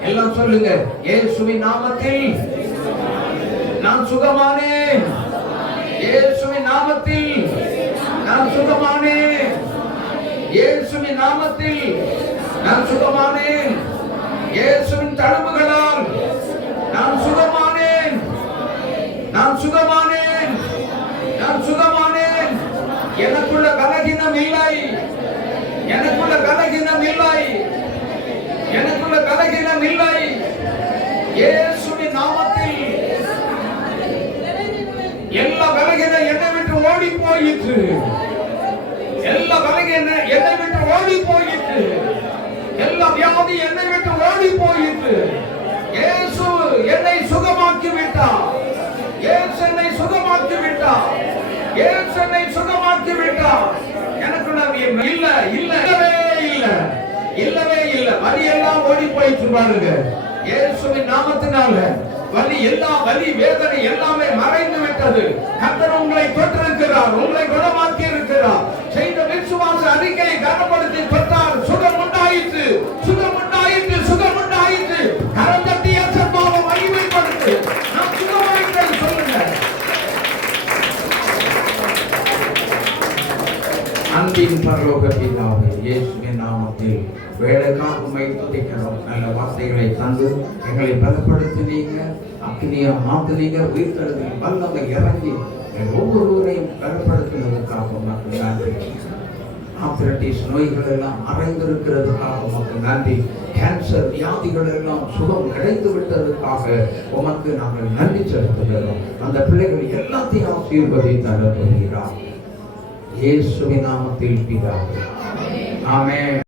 எல்லாம் சொல்லுங்க. இயேசுவின் நாமத்தில் நான் சுகமானேன். இயேசுவின் நாமத்தில் நான் சுகமானேன். இயேசுவின் நாமத்தில் நான் சுகமானேன். இயேசுவின் தழும்புகளால் நான் சுகமானேன். நான் சுகமானேன். நான் சுகமானேன். எனக்குள்ள பலகீனம் இல்லை. எனக்குள்ள பலகீனம் இல்லை. எனக்குள்ள பலகீனம் இல்லை. இயேசுவின் நாமத்தில் எல்லா பலகீனம் என்னை விட்டு ஓடி போயிற்று. எல்லா பலகீனம் என்னை விட்டு ஓடி போயிற்று. எல்லா வியாதி என்னை விட்டு ஓடி போயிற்று. இயேசு என்னை சுகமாக்கி விட்டார். இயேசு என்னை சுகமாக்கி விட்டார். இயேசு என்னை சுகமாக்கி விட்டார். எனக்கு இல்ல இல்ல இல்லவே இல்ல இல்லவே இல்ல. வலி எல்லாம் ஓடி போயிட்டு பாருங்க. இயேசுவின் நாமத்தினால வலி, எல்லா வலி வேதனை எல்லாமே மறைந்து விட்டது. கர்த்தர் உங்களை தொட்டிருக்கிறார், உங்களை குணமாக்கி இருக்கிறார். செய்த விசுவாச அறிக்கையை கனப்படுத்தி பெற்றார். சுகம் உண்டாயிற்று, சுகம் உண்டாயிற்று, சுகம் உண்டாயிற்று. கரம் தட்டி அசம்பாவ மகிமைப்படுத்து. நாம் சுகமாயிற்று சொல்லுங்க. அன்பின் பரலோக பிதாவே, இயேசுவின் நாமத்தில் வேலைக்காக உம்மை துதிக்கிறோம். நல்ல வார்த்தைகளை தந்து எங்களை பலப்படுத்தினீங்க. அக்னியா மாத்தினீங்க. உயிர்த்தெழுதலின் வல்லமை இறங்கி ஒவ்வொருவரையும் பலப்படுத்தினதுக்காக உமக்கு நன்றி. ஆர்த்ரைட்டிஸ் நோய்கள் எல்லாம் மறைந்திருக்கிறதுக்காக உமக்கு நன்றி. கேன்சர் வியாதிகள் எல்லாம் சுகம் கிடைத்து விட்டதுக்காக உமக்கு நாங்கள் நன்றி செலுத்துகிறோம். அந்த பிள்ளைகள் எல்லாத்தையும் ஆசீர்வதித்து தர போகிறார். இயேசுவின் நாமத்தில் பிதாவே, ஆமென்.